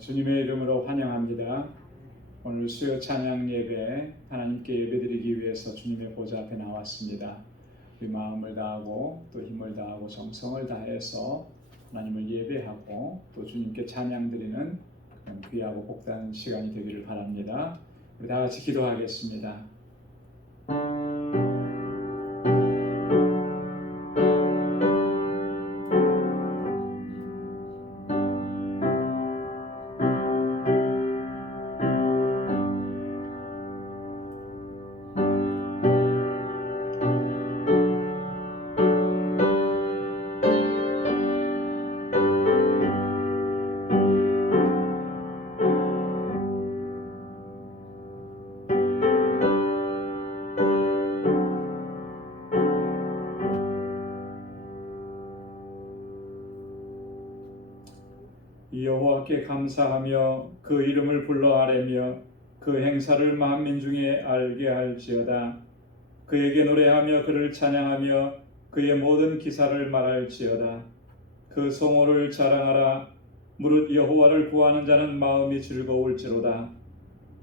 주님의 이름으로 환영합니다. 오늘 수요 찬양 예배 하나님께 예배드리기 위해서 주님의 보좌 앞에 나왔습니다. 우리 마음을 다하고 또 힘을 다하고 정성을 다해서 하나님을 예배하고 또 주님께 찬양 드리는 귀하고 복된 시간이 되기를 바랍니다. 우리 다 같이 기도하겠습니다. 여호와께 감사하며 그 이름을 불러 아뢰며 그 행사를 만민 중에 알게 할지어다. 그에게 노래하며 그를 찬양하며 그의 모든 기사를 말할지어다. 그 성호를 자랑하라. 무릇 여호와를 구하는 자는 마음이 즐거울지로다.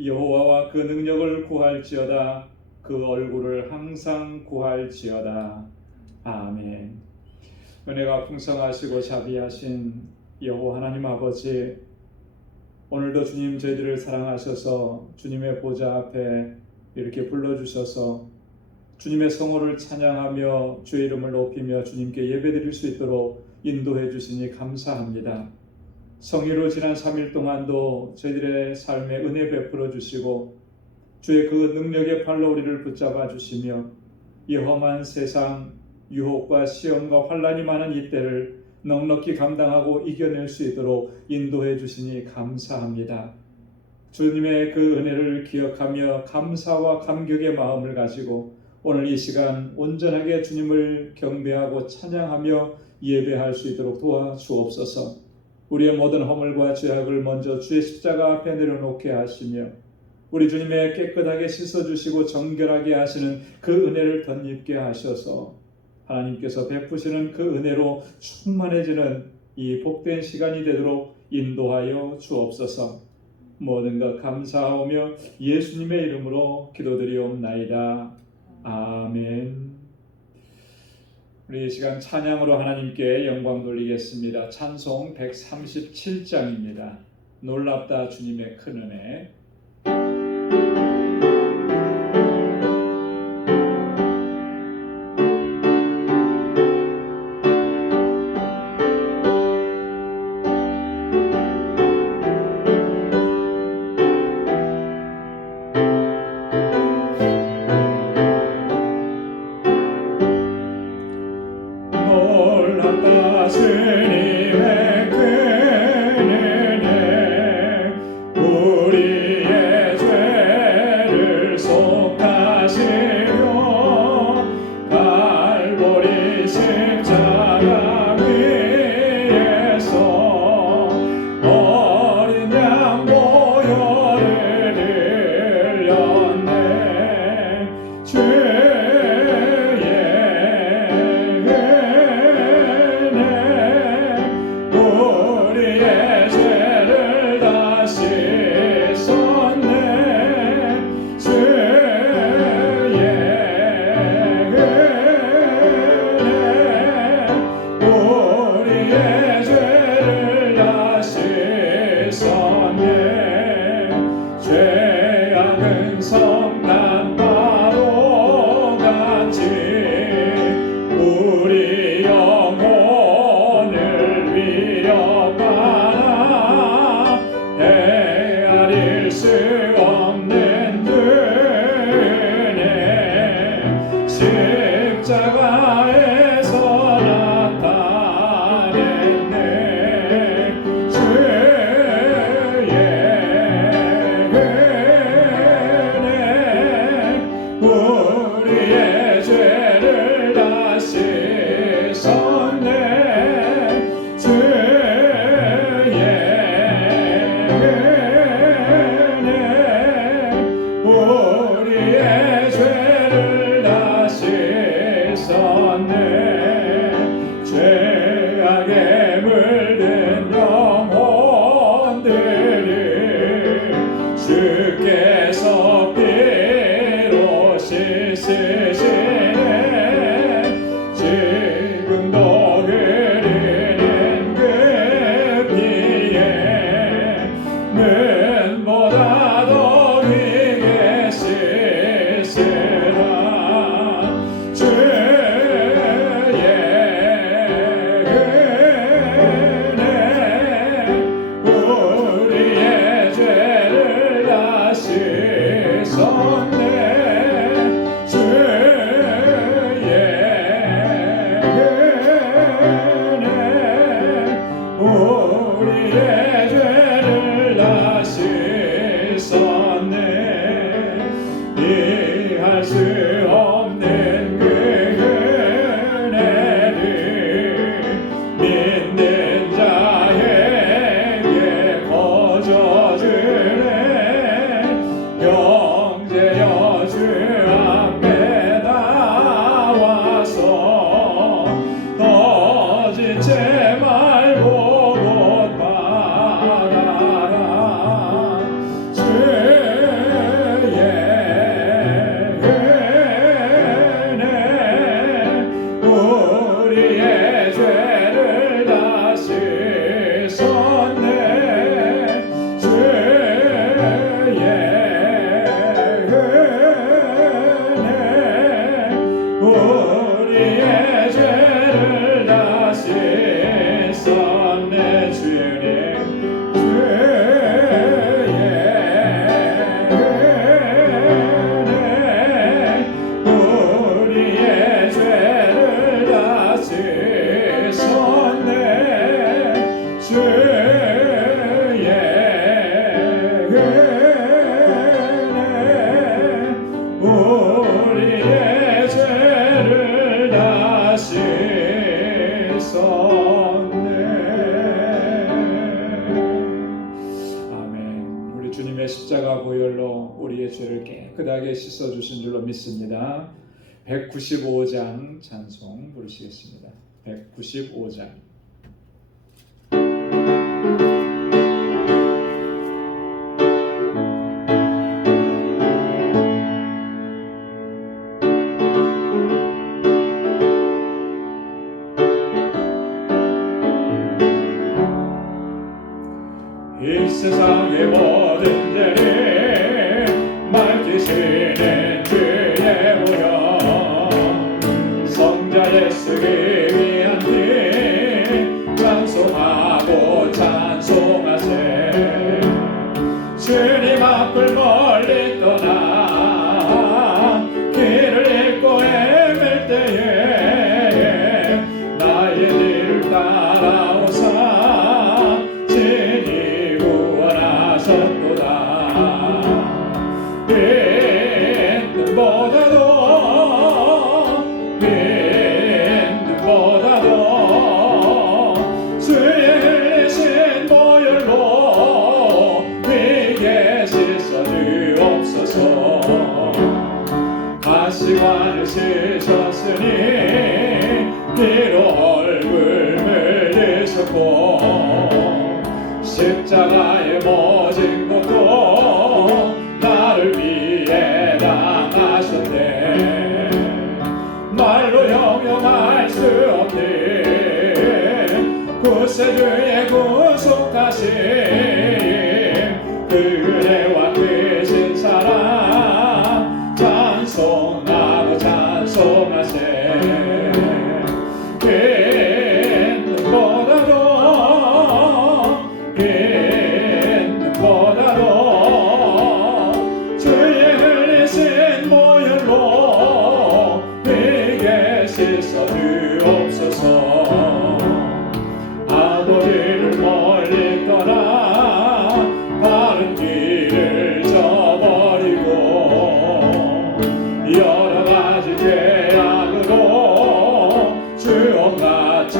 여호와와 그 능력을 구할지어다. 그 얼굴을 항상 구할지어다. 아멘. 은혜가 풍성하시고 자비하신 여호와 하나님 아버지, 오늘도 주님 저희들을 사랑하셔서 주님의 보좌 앞에 이렇게 불러주셔서 주님의 성호를 찬양하며 주의 이름을 높이며 주님께 예배드릴 수 있도록 인도해 주시니 감사합니다. 성의로 지난 3일 동안도 저희들의 삶에 은혜 베풀어 주시고 주의 그 능력의 팔로 우리를 붙잡아 주시며 이 험한 세상 유혹과 시험과 환난이 많은 이때를 넉넉히 감당하고 이겨낼 수 있도록 인도해 주시니 감사합니다. 주님의 그 은혜를 기억하며 감사와 감격의 마음을 가지고 오늘 이 시간 온전하게 주님을 경배하고 찬양하며 예배할 수 있도록 도와주옵소서. 우리의 모든 허물과 죄악을 먼저 주의 십자가 앞에 내려놓게 하시며 우리 주님의 깨끗하게 씻어주시고 정결하게 하시는 그 은혜를 덧입게 하셔서 하나님께서 베푸시는 그 은혜로 충만해지는 이 복된 시간이 되도록 인도하여 주옵소서. 모든 것 감사하오며 예수님의 이름으로 기도드리옵나이다. 아멘. 우리 이 시간 찬양으로 하나님께 영광 돌리겠습니다. 찬송 137장입니다. 놀랍다 주님의 큰 은혜. 주님의 큰 은혜 우리의 죄를 그분의 십자가 보혈로 우리의 죄를 깨끗하게 씻어주신 줄로 믿습니다. 195장 찬송 부르시겠습니다. 195장. 이 세상의 모든 죄를 맡기시는 주의 보혈 성자 예수 위한 길 찬송하고 찬송하세 주님 앞을 멀리 떠나 길을 잃고 헤맬 때에 나의 길을 따라오사 진이 구원하셨도다 빈보다도 주의 흘리신 보혈로 비게 씻어주옵소서 가시관을 씻었으니 피로 얼굴 물리셨고 십자가에 모진 것도 나를 위해 당하셨네 말로 형용할 수 없는 구세주의 구속하심 그 은혜와 크신 사랑 찬송하고 찬송하세 빈보다도 주의 흘리신 보혈로 비게 씻어주옵소서 아버지를 멀리 떠나 바른 길을 저버리고 여러 가지 죄악으로 주홍같이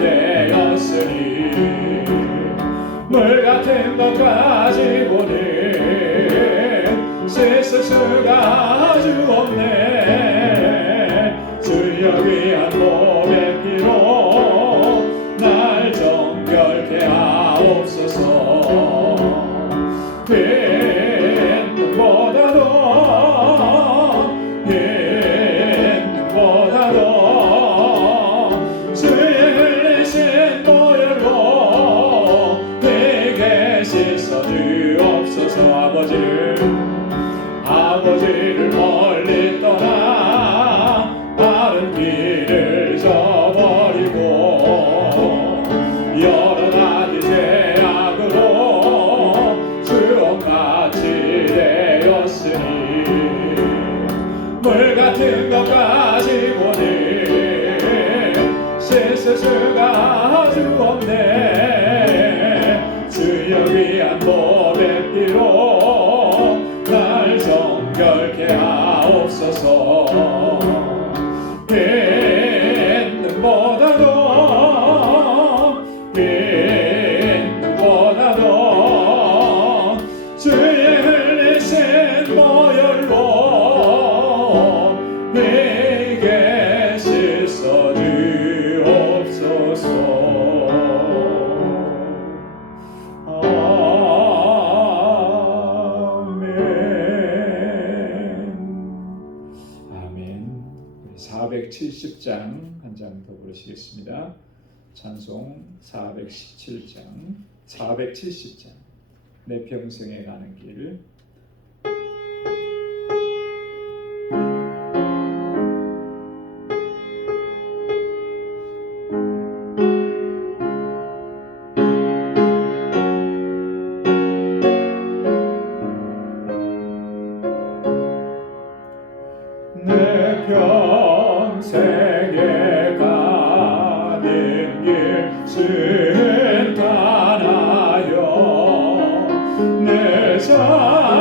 되었으니 물 같은 것 가지고는 씻을 수가 아주 없네 주여 귀한 몸의 피로 날 정결케 하옵소서 빈보다도 주의 흘리신 보혈로 내게 씻어주옵소서 아버지를 멀리 떠나 바른 길을 저버리고 여러 가지 죄악으로 주홍같이 되었으니 물 같은 것 가지고는 씻을 수가 아주 없네 주여 귀한 몸의 피로 날 정결케 하옵소서 빈보다도 주의 흘리신 보혈로 내게 씻어주옵소서 아멘. 470장 한 장 더 부르시겠습니다. 찬송 417장 470장 내 평생에 가는 길. 내 평생에 가는 길 순탄하여 내 삶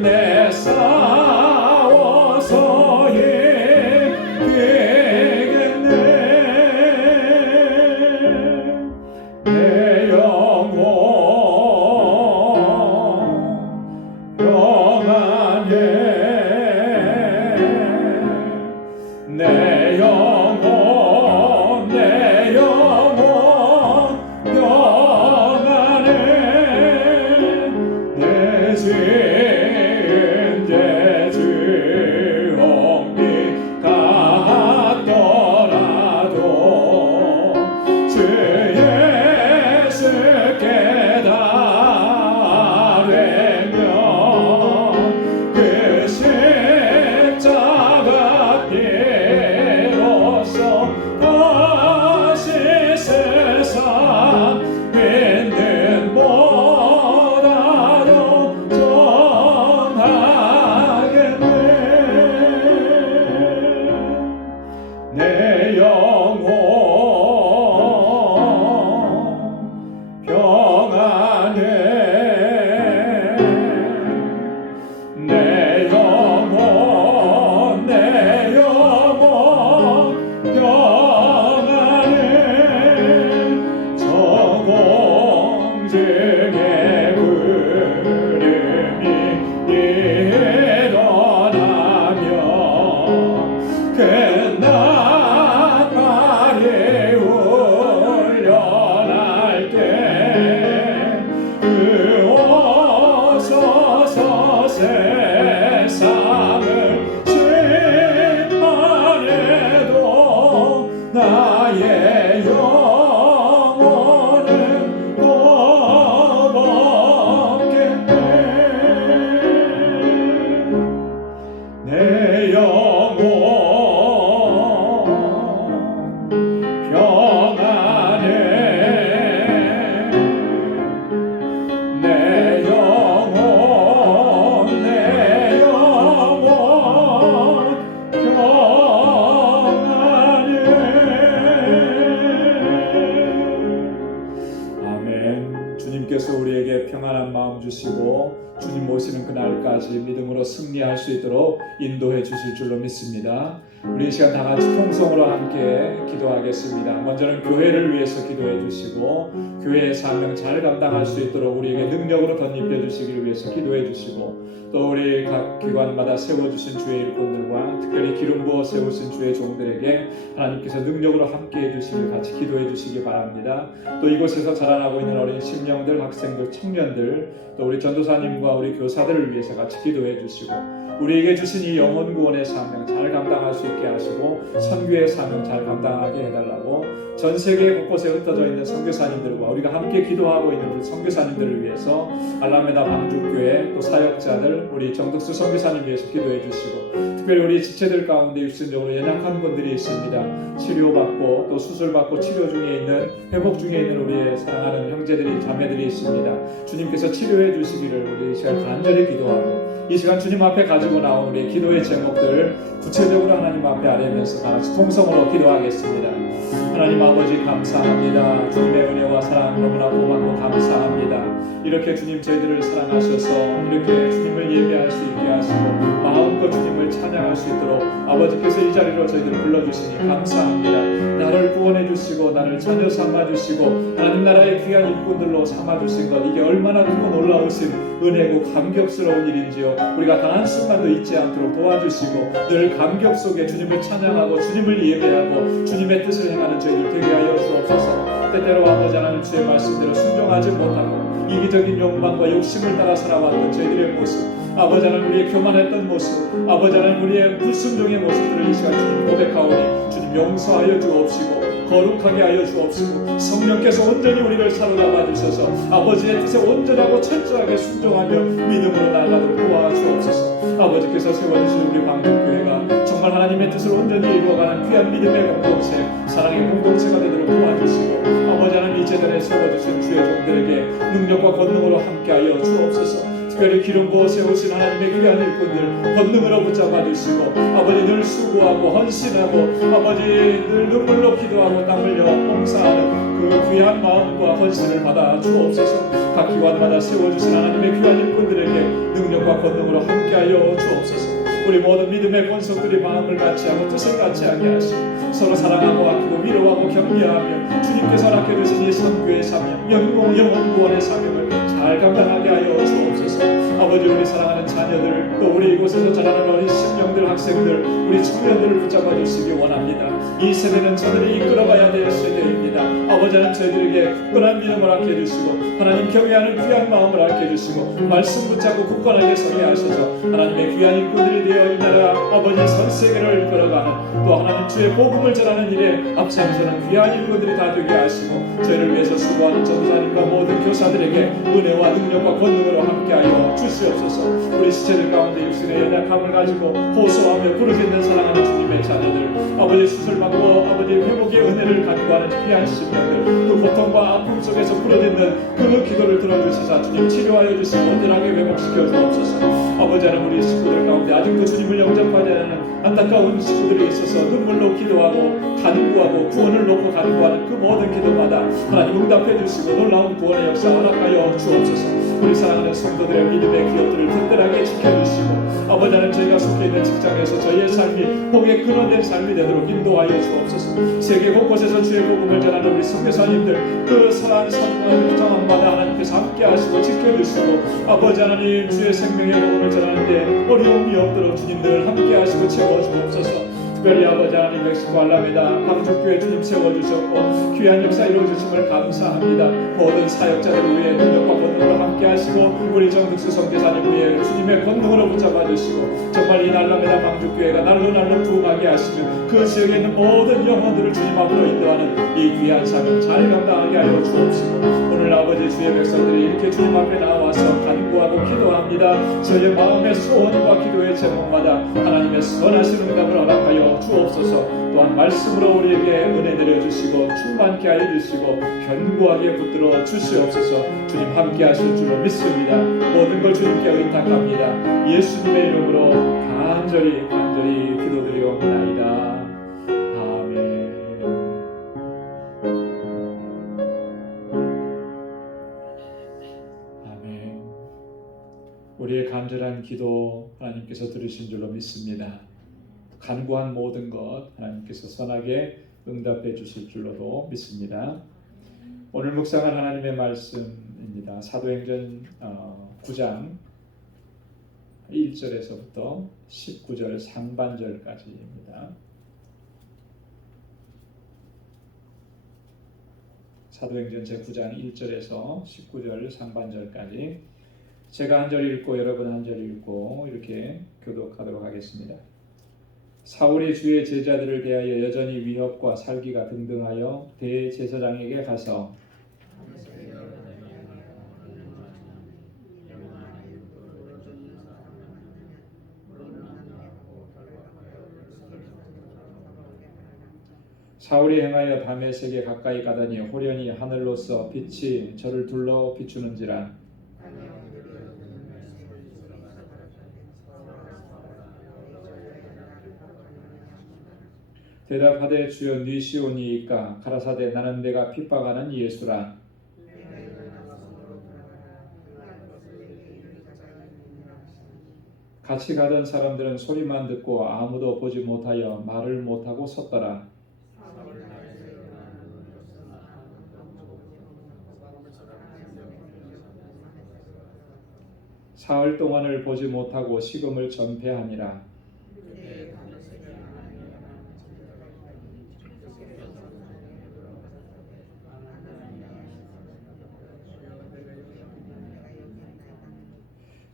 내 싸워서 이기겠네. 내 영혼 평안해. 내 영혼 평안해. 내 죄인 죄지옥이 같더라도 주 예수 깨달으면 그 십자가 피로써 다시 세상 믿는 보다도 정하겠네. 내 영혼 평안해. 내 영혼 평안해. 저 공중의 구름이 일어나며 그 나팔이 울려날 때 그어서서 세상을 심판해도 나의 영혼은 겁없겠네. 내 영혼 평안해. 내 영혼 평안해. 아멘. 주님께서 우리에게 평안한 마음 주시고 주님 오시는 그날까지 믿음으로 승리할 수 있도록 인도해 주실 줄로 믿습니다. 우리 이 시간 다 같이 통성으로 함께 기도하겠습니다. 먼저는 교회를 위해서 기도해 주시고 교회의 사명 잘 감당할 수 있도록 우리에게 능력으로 덧입혀 주시기를 위해서 기도해 주시고 또 우리 각 기관마다 세워주신 주의 일꾼들과 특별히 기름 부어 세우신 주의 종들에게 하나님께서 능력으로 함께해 주시길 같이 기도해 주시기 바랍니다. 또 이곳에서 자라나고 있는 어린 심령들, 학생들, 청년들 또 우리 전도사님과 우리 교사들을 위해서 같이 기도해 주시고 우리에게 주신 이 영혼 구원의 사명 잘 감당할 수 있게 하시고 선교의 사명 잘 감당하게 해달라고 전 세계 곳곳에 흩어져 있는 선교사님들과 우리가 함께 기도하고 있는 우리 선교사님들을 위해서 알라메다 방주교회 또 사역자들 우리 정덕수 선교사님 위해서 기도해 주시고 특별히 우리 지체들 가운데 육신적으로 연약한 분들이 있습니다. 치료받고 또 수술받고 치료 중에 있는 회복 중에 있는 우리의 사랑하는 형제들이 자매들이 있습니다. 주님께서 치료해 주시기를 우리 이 시간 간절히 기도하고 이 시간 주님 앞에 가지고 나온 우리 기도의 제목들 구체적으로 하나님 앞에 아뢰면서 다 같이 통성으로 기도하겠습니다. 하나님 아버지 감사합니다. 주님의 은혜와 사랑 너무나 고맙고 감사합니다. 이렇게 주님 저희들을 사랑하셔서 이렇게 주님을 예배할 수 있게 하시고 마음껏 주님을 찬양할 수 있도록 아버지께서 이 자리로 저희들을 불러주시니 감사합니다. 나를 구원해 주시고 나를 자녀 삼아주시고 하나님 나라의 귀한 일꾼들로 삼아주신 것 이게 얼마나 크고 놀라우신 은혜고 감격스러운 일인지요. 우리가 단 한순간도 잊지 않도록 도와주시고 늘 감격 속에 주님을 찬양하고 주님을 예배하고 주님의 뜻을 행하는 저희들 되게 하여 주옵소서. 때때로 아버지 하나님 주의 말씀대로 순종하지 못하고 이기적인 욕망과 욕심을 따라 살아왔던 저희들의 모습 아버지 하나님 우리의 교만했던 모습 아버지 하나님 우리의 불순종의 모습들을 이 시간 주님 고백하오니 주님 용서하여 주옵시고 거룩하게 하여 주옵시고 성령께서 온전히 우리를 사로잡아 주셔서 아버지의 뜻에 온전하고 철저하게 순종하며 믿음으로 나아가도록 도와주옵소서. 아버지께서 세워주신 우리 방주교회가 정말 하나님의 뜻을 온전히 이루어가는 귀한 믿음의 공동체 사랑의 공동체가 되도록 도와주시고 아버지 하나님 이 제단에 세워주신 주의 종들에게 능력과 권능으로 함께하여 주옵소서. 특별히 기름 부어 세우신 하나님의 귀한 일꾼들 권능으로 붙잡아 주시고 아버지 늘 수고하고 헌신하고 아버지 늘 눈물로 기도하고 땀 흘려 봉사하는 그 귀한 마음과 헌신을 받아 주옵소서. 각 기관마다 세워주신 하나님의 귀한 일꾼들에게 능력과 권능으로 함께하여 주옵소서. 우리 모든 믿음의 권속들이 마음을 같이하고 뜻을 같이하게 하시고 서로 사랑하고 아끼고 위로하고 격려하며 주님께서 맡겨주신 이 선교의 사명, 영원 구원의 사명을 잘 감당하게 하여 주옵소서. 아버지, 우리 사랑하는 자녀들, 또 우리 이곳에서 자라는 어린 심령들, 학생들, 우리 청년들을 붙잡아 주시기 원합니다. 이 세대는 저들이 이끌어가야 될 세대입니다. 아버지 하나님, 저희들에게 굳건한 믿음을 알게 해주시고 하나님 경외하는 귀한 마음을 알게 해주시고 말씀 붙잡고 굳건하게 서게 하셔서 하나님의 귀한 일꾼들이 되어 이 나라 아버지 전 세계를 걸어가는, 또 하나님 주의 복음을 전하는 일에 앞장서는 귀한 일꾼들이 다 되게 하시고 저희를 위해서 수고하는 전도사님과 모든 교사들에게 은혜와 능력과 권능으로 함께하여 주시옵소서. 우리 시체들 가운데 육신의 연약함을 가지고 호소하며 부르짖는 사랑하는 주님의 자녀들, 아버지 수술받고 아버지 회복의 은혜를 간구하는 귀한 심령들, 그 고통과 아픔 속에서 부르짖는 그 기도를 들어주시사 주님 치료하여 주시고 온전하게 회복시켜 주옵소서. 아버지 하나님, 우리 식구들 가운데 아직도 주님을 영접하지 않는 안타까운 식구들이 있어서 눈물로 기도하고 간구하고 구원을 놓고 간구하는 그 모든 기도마다 하나님 응답해 주시고 놀라운 구원의 역사 허락하여 주옵소서. 우리 사랑하는 성도들의 믿음의 기업들을 든든하게 지켜주시고 아버지 하나님, 저희가 속해 있는 직장에서 저희의 삶이 복의 근원된 삶이 되도록 인도하여 주옵소서. 세계 곳곳에서 주의 복음을 전하는 우리 선교사님들, 그 선한 상황마다 하나님께서 함께 하시고 지켜주시고 아버지 하나님, 주의 생명의 복음을 전하는데 어려움이 없도록 주님들 함께 하시고 채워주옵소서. 특별히 아버지 하나님, 멕시코 알라메다 방주교회 주님 세워주셨고 귀한 역사 이루어주심을 감사합니다. 모든 사역자들 위해 능력과 권능으로 함께 하시고 우리 정득수 선교사님 위해 주님의 권능으로 붙잡아 주시고 정말 이 알라메다 방주교회가 날로 부흥하게 하시며 그 지역에 있는 모든 영혼들을 주님 앞으로 인도하는 이 귀한 사명 잘 감당하게 하여 주옵시고 오늘 아버지 주의 백성들이 이렇게 주님 앞에 나와서 간구하고 기도합니다. 저희의 마음의 소원과 기도의 제목마다 하나님의 선하신 응답을 허락하여 주옵소서. 또한 말씀으로 우리에게 은혜 내려주시고 충만케 하여 주시고 견고하게 붙들어 주시옵소서. 주님 함께 하실 줄로 믿습니다. 모든 걸 주님께 의탁합니다. 예수님의 이름으로 간절히 기도드리옵나이다. 아멘. 아멘. 우리의 간절한 기도 하나님께서 들으신 줄로 믿습니다. 간구한 모든 것 하나님께서 선하게 응답해 주실 줄로도 믿습니다. 오늘 묵상할 하나님의 말씀입니다. 사도행전 9장 1절에서부터 19절 상반절까지입니다. 사도행전 제9장 1절에서 19절 상반절까지 제가 한 절 읽고 여러분 한 절 읽고 이렇게 교독하도록 하겠습니다. 사울이 주의 제자들을 대하여 여전히 위협과 살기가 등등하여 대제사장에게 가서 사울이 행하여 다메섹에 가까이 가더니 호련히 하늘로서 빛이 저를 둘러 비추는지라. 대답하되 주여 니시오니이까. 가라사대 나는 내가 핍박하는 예수라. 같이 가던 사람들은 소리만 듣고 아무도 보지 못하여 말을 못하고 섰더라. 사흘 동안을 보지 못하고 식음을 전폐하니라.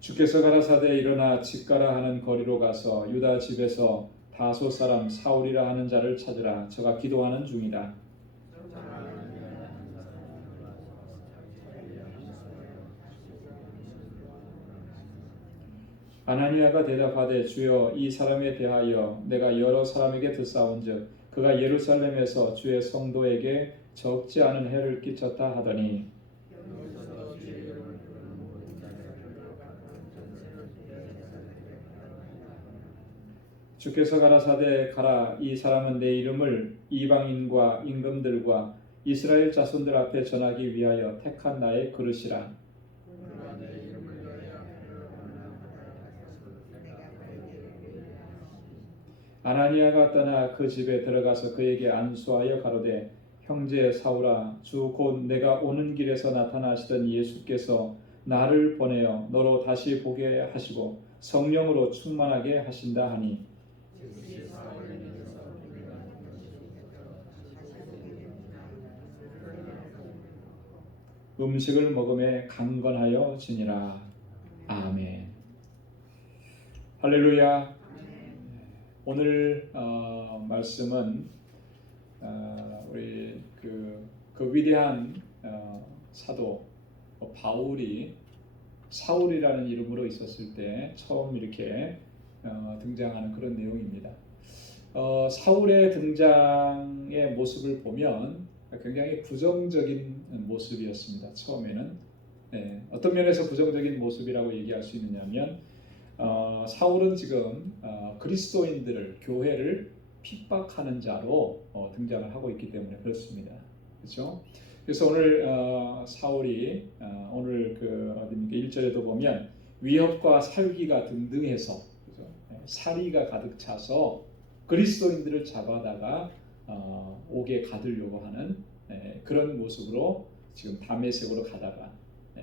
주께서 가라사대 일어나 집가라 하는 거리로 가서 유다 집에서 다소 사람 사울이라 하는 자를 찾으라. 저가 기도하는 중이다. 아나니아가 대답하되 주여 이 사람에 대하여 내가 여러 사람에게 듣사온즉 그가 예루살렘에서 주의 성도에게 적지 않은 해를 끼쳤다 하더니 주께서 가라사대 가라. 이 사람은 내 이름을 이방인과 임금들과 이스라엘 자손들 앞에 전하기 위하여 택한 나의 그릇이라. 아나니아가 떠나 그 집에 들어가서 그에게 안수하여 가로되 형제 사울아 주 곧 내가 오는 길에서 나타나시던 예수께서 나를 보내어 너로 다시 보게 하시고 성령으로 충만하게 하신다 하니 음식을 먹음에 강건하여 지니라. 아멘. 할렐루야. 오늘 말씀은 우리 그 위대한 사도 바울이 사울이라는 이름으로 있었을 때 처음 이렇게 등장하는 그런 내용입니다. 사울의 등장의 모습을 보면 굉장히 부정적인 모습이었습니다. 처음에는 어떤 면에서 부정적인 모습이라고 얘기할 수 있느냐면 사울은 지금 그리스도인들을 교회를 핍박하는 자로 등장을 하고 있기 때문에 그렇습니다. 그렇죠? 그래서 오늘 사울이 오늘 어디입니까? 1절에도 보면 위협과 살기가 등등해서 그렇죠? 살이가 가득 차서 그리스도인들을 잡아다가 옥에 가두려고 하는 그런 모습으로 지금 다메섹으로 가다가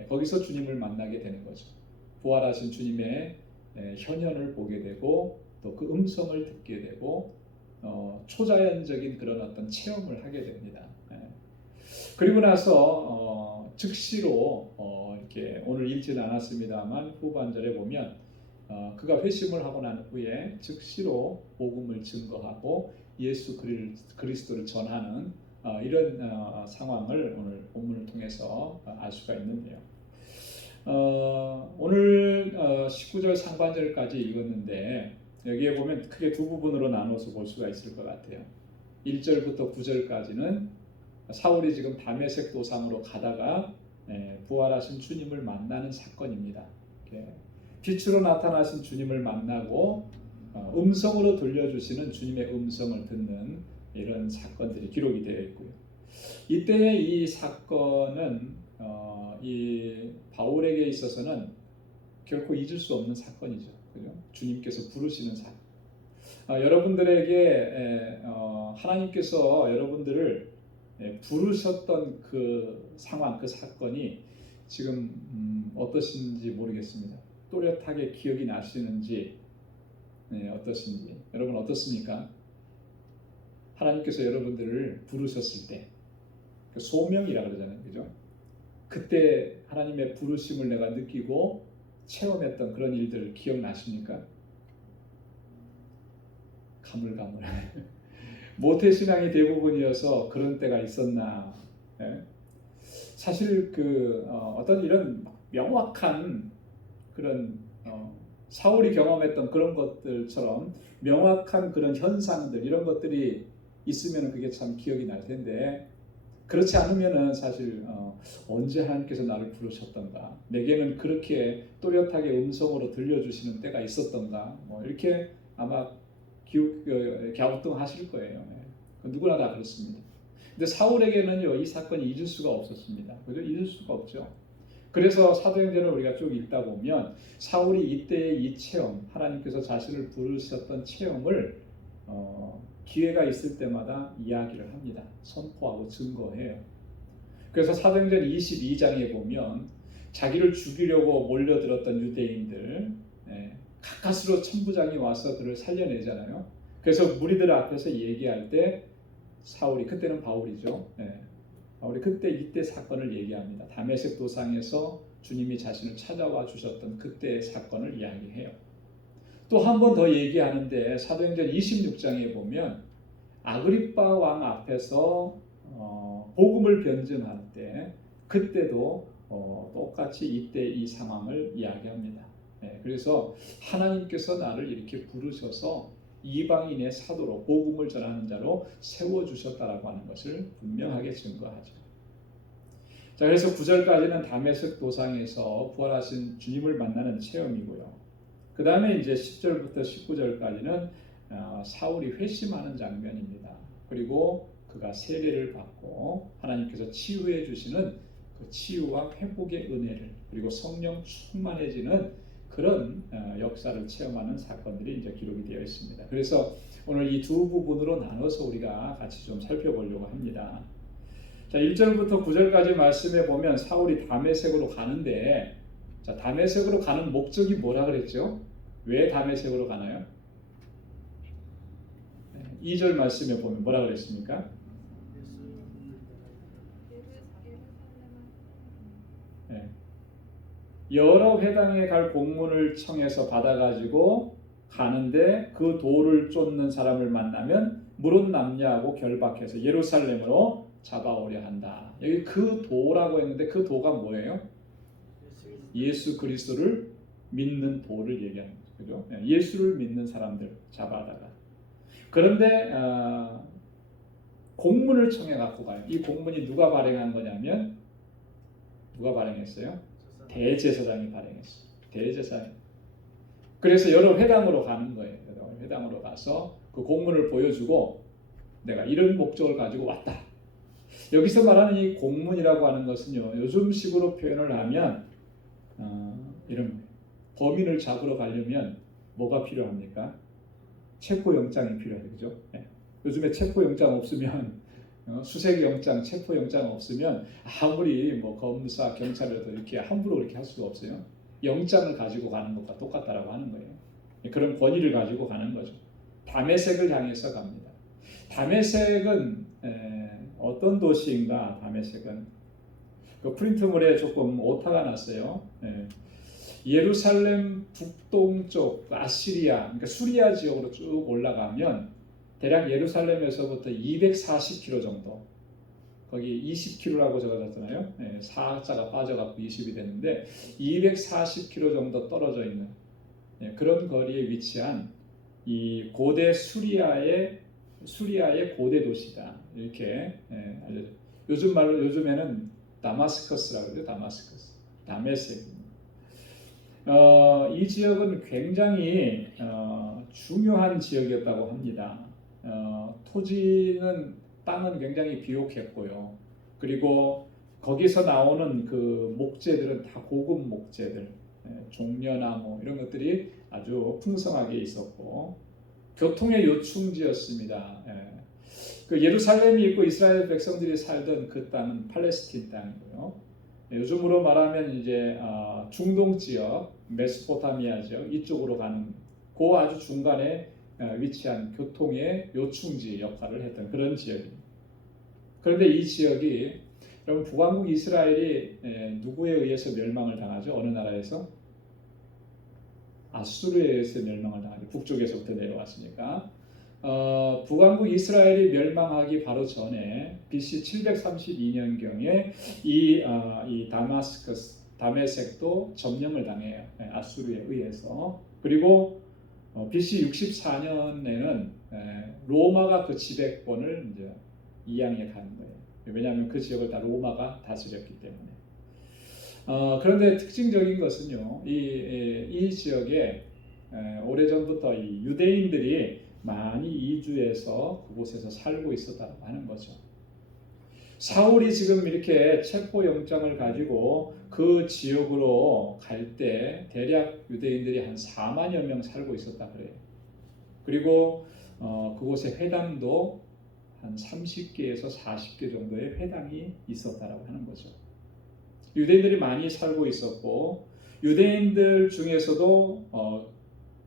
거기서 주님을 만나게 되는 거죠. 부활하신 주님의 현현을 보게 되고 또 그 음성을 듣게 되고 초자연적인 그런 어떤 체험을 하게 됩니다. 그리고 나서 즉시로 이렇게 오늘 읽지는 않았습니다만 후반절에 보면 그가 회심을 하고 난 후에 즉시로 복음을 증거하고 예수 그리스도를 전하는 이런 상황을 오늘 본문을 통해서 알 수가 있는데요. 오늘 19절 상반절까지 읽었는데 여기에 보면 크게 두 부분으로 나눠서 볼 수가 있을 것 같아요. 1절부터 9절까지는 사울이 지금 다메섹 도상으로 가다가 부활하신 주님을 만나는 사건입니다. 빛으로 나타나신 주님을 만나고 음성으로 들려주시는 주님의 음성을 듣는 이런 사건들이 기록이 되어 있고요. 이때의 이 사건은 이 바울에게 있어서는 결코 잊을 수 없는 사건이죠. 그죠? 주님께서 부르시는 사건. 여러분들에게 하나님께서 여러분들을 부르셨던 그 상황, 그 사건이 지금 어떠신지 모르겠습니다. 또렷하게 기억이 나시는지 어떠신지. 여러분 어떻습니까? 하나님께서 여러분들을 부르셨을 때 그 소명이라고 그러잖아요. 그죠? 그때 하나님의 부르심을 내가 느끼고 체험했던 그런 일들 기억나십니까? 가물가물. 모태신앙이 대부분이어서 그런 때가 있었나. 사실 어떤 이런 명확한 그런 사울이 경험했던 그런 것들처럼 명확한 그런 현상들 이런 것들이 있으면 그게 참 기억이 날 텐데 그렇지 않으면은 사실 언제 하나님께서 나를 부르셨던가 내게는 그렇게 또렷하게 음성으로 들려주시는 때가 있었던가 이렇게 아마 갸우뚱하실 거예요. 누구나 다 그렇습니다. 근데 사울에게는요 이 사건이 잊을 수가 없었습니다. 그죠? 잊을 수가 없죠. 그래서 사도행전을 우리가 쭉 읽다 보면 사울이 이때의 이 체험, 하나님께서 자신을 부르셨던 체험을 기회가 있을 때마다 이야기를 합니다. 선포하고 증거해요. 그래서 사도행전 22장에 보면 자기를 죽이려고 몰려들었던 유대인들 가까스로 천부장이 와서 그를 살려내잖아요. 그래서 무리들 앞에서 얘기할 때 사울이 그때는 바울이죠. 바울이 이때 사건을 얘기합니다. 다메섹 도상에서 주님이 자신을 찾아와 주셨던 그때의 사건을 이야기해요. 또 한 번 더 얘기하는데 사도행전 26장에 보면 아그리빠 왕 앞에서 복음을 변증할 때 그때도 똑같이 이때 이 상황을 이야기합니다. 그래서 하나님께서 나를 이렇게 부르셔서 이방인의 사도로 복음을 전하는 자로 세워주셨다라고 하는 것을 분명하게 증거하죠. 자, 그래서 9절까지는 다메섹 도상에서 부활하신 주님을 만나는 체험이고요. 그 다음에 이제 10절부터 19절까지는 사울이 회심하는 장면입니다. 그리고 그가 세례를 받고 하나님께서 치유해 주시는 그 치유와 회복의 은혜를 그리고 성령 충만해지는 그런 역사를 체험하는 사건들이 이제 기록이 되어 있습니다. 그래서 오늘 이 두 부분으로 나눠서 우리가 같이 좀 살펴보려고 합니다. 자, 1절부터 9절까지 말씀해 보면 사울이 다메섹으로 가는데, 자, 다메섹으로 가는 목적이 뭐라 그랬죠? 왜 다메섹으로 가나요? 2절 말씀에 보면 뭐라 그랬습니까? 네. 여러 회당에 갈 공문을 청해서 받아가지고 가는데 그 도를 쫓는 사람을 만나면 물은 남녀하고 결박해서 예루살렘으로 잡아오려 한다. 여기 그 도라고 했는데 그 도가 뭐예요? 예수 그리스도를 믿는 도를 얘기하는 거죠. 그죠? 예수를 믿는 사람들 잡아다가. 그런데 공문을 청해 갖고 가요. 이 공문이 누가 발행한 거냐면 누가 발행했어요? 대제사장이 발행했어요. 대제사장. 그래서 여러 회당으로 가는 거예요. 여러 회당으로 가서 그 공문을 보여주고 내가 이런 목적을 가지고 왔다. 여기서 말하는 이 공문이라고 하는 것은요, 요즘식으로 표현을 하면 이런 거예요. 범인을 잡으러 가려면 뭐가 필요합니까? 체포영장이 필요해요. 그죠? 네. 요즘에 체포영장 없으면 수색영장, 체포영장 없으면 아무리 뭐 검사, 경찰이라도 이렇게 함부로 그렇게 할 수가 없어요. 영장을 가지고 가는 것과 똑같다라고 하는 거예요. 그런 권위를 가지고 가는 거죠. 다메섹을 향해서 갑니다. 다메섹은 어떤 도시인가? 다메섹은 그 프린트물에 조금 오타가 났어요. 예루살렘 북동쪽 아시리아, 그러니까 수리아 지역으로 쭉 올라가면 대략 예루살렘에서부터 240km 정도, 거기 20km라고 적어졌잖아요. 4자가 빠져갖고 20이 됐는데 240km 정도 떨어져 있는 그런 거리에 위치한 이 고대 수리아의 고대 도시다. 이렇게 알려져. 요즘에는 다마스커스라고 그래요. 다메섹. 이 지역은 굉장히 중요한 지역이었다고 합니다. 땅은 굉장히 비옥했고요. 그리고 거기서 나오는 그 목재들은 다 고급 목재들, 종려나무 이런 것들이 아주 풍성하게 있었고 교통의 요충지였습니다. 그 예루살렘이 있고 이스라엘 백성들이 살던 그 땅은 팔레스틴 땅이고요. 요즘으로 말하면 이제 중동 지역, 메소포타미아 지역 이쪽으로 가는 그 아주 중간에 위치한 교통의 요충지 역할을 했던 그런 지역입니다. 그런데 이 지역이 여러분 북왕국 이스라엘이 누구에 의해서 멸망을 당하죠? 어느 나라에서? 아수르에 의해서 멸망을 당하죠. 북쪽에서부터 내려왔으니까. 북왕국 이스라엘이 멸망하기 바로 전에 BC 732년경에 이 다메섹도 점령을 당해요. 아수르에 의해서. 그리고 BC 64년에는 로마가 그 지배권을 이제 이양해 가는 거예요. 왜냐하면 그 지역을 다 로마가 다스렸기 때문에. 그런데 특징적인 것은요, 이 지역에 오래전부터 이 유대인들이 많이 이주해서 그곳에서 살고 있었다고 하는 거죠. 사울이 지금 이렇게 체포영장을 가지고 그 지역으로 갈 때 대략 유대인들이 한 4만여 명 살고 있었다 그래요. 그리고 그곳에 회당도 한 30개에서 40개 정도의 회당이 있었다라고 하는 거죠. 유대인들이 많이 살고 있었고 유대인들 중에서도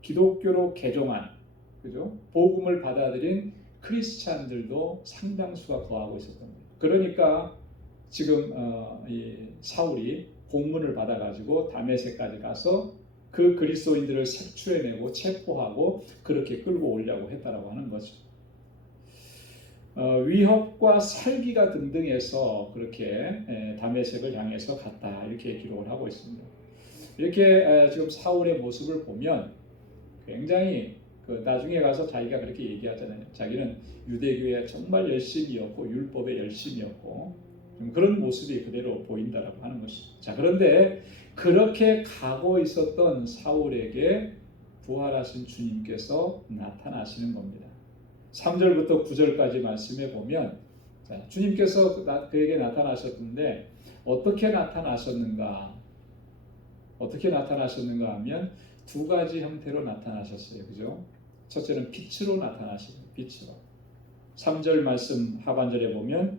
기독교로 개종한 그죠? 복음을 받아들인 크리스찬들도 상당수가 거하고 있었던 거예요. 그러니까 지금 이 사울이 공문을 받아가지고 다메섹까지 가서 그 그리스도인들을 색출해내고 체포하고 그렇게 끌고 오려고 했다라고 하는 거죠. 위협과 살기가 등등해서 그렇게 다메섹을 향해서 갔다 이렇게 기록을 하고 있습니다. 이렇게 지금 사울의 모습을 보면 굉장히 나중에 가서 자기가 그렇게 얘기하잖아요. 자기는 유대교에 정말 열심이었고 율법에 열심이었고 그런 모습이 그대로 보인다라고 하는 것이죠. 자, 그런데 그렇게 가고 있었던 사울에게 부활하신 주님께서 나타나시는 겁니다. 3절부터 9절까지 말씀해 보면 주님께서 그에게 나타나셨는데 어떻게 나타나셨는가? 어떻게 나타나셨는가 하면 두 가지 형태로 나타나셨어요. 그죠? 첫째는 빛으로 나타나시고 빛으로. 3절 말씀 하반절에 보면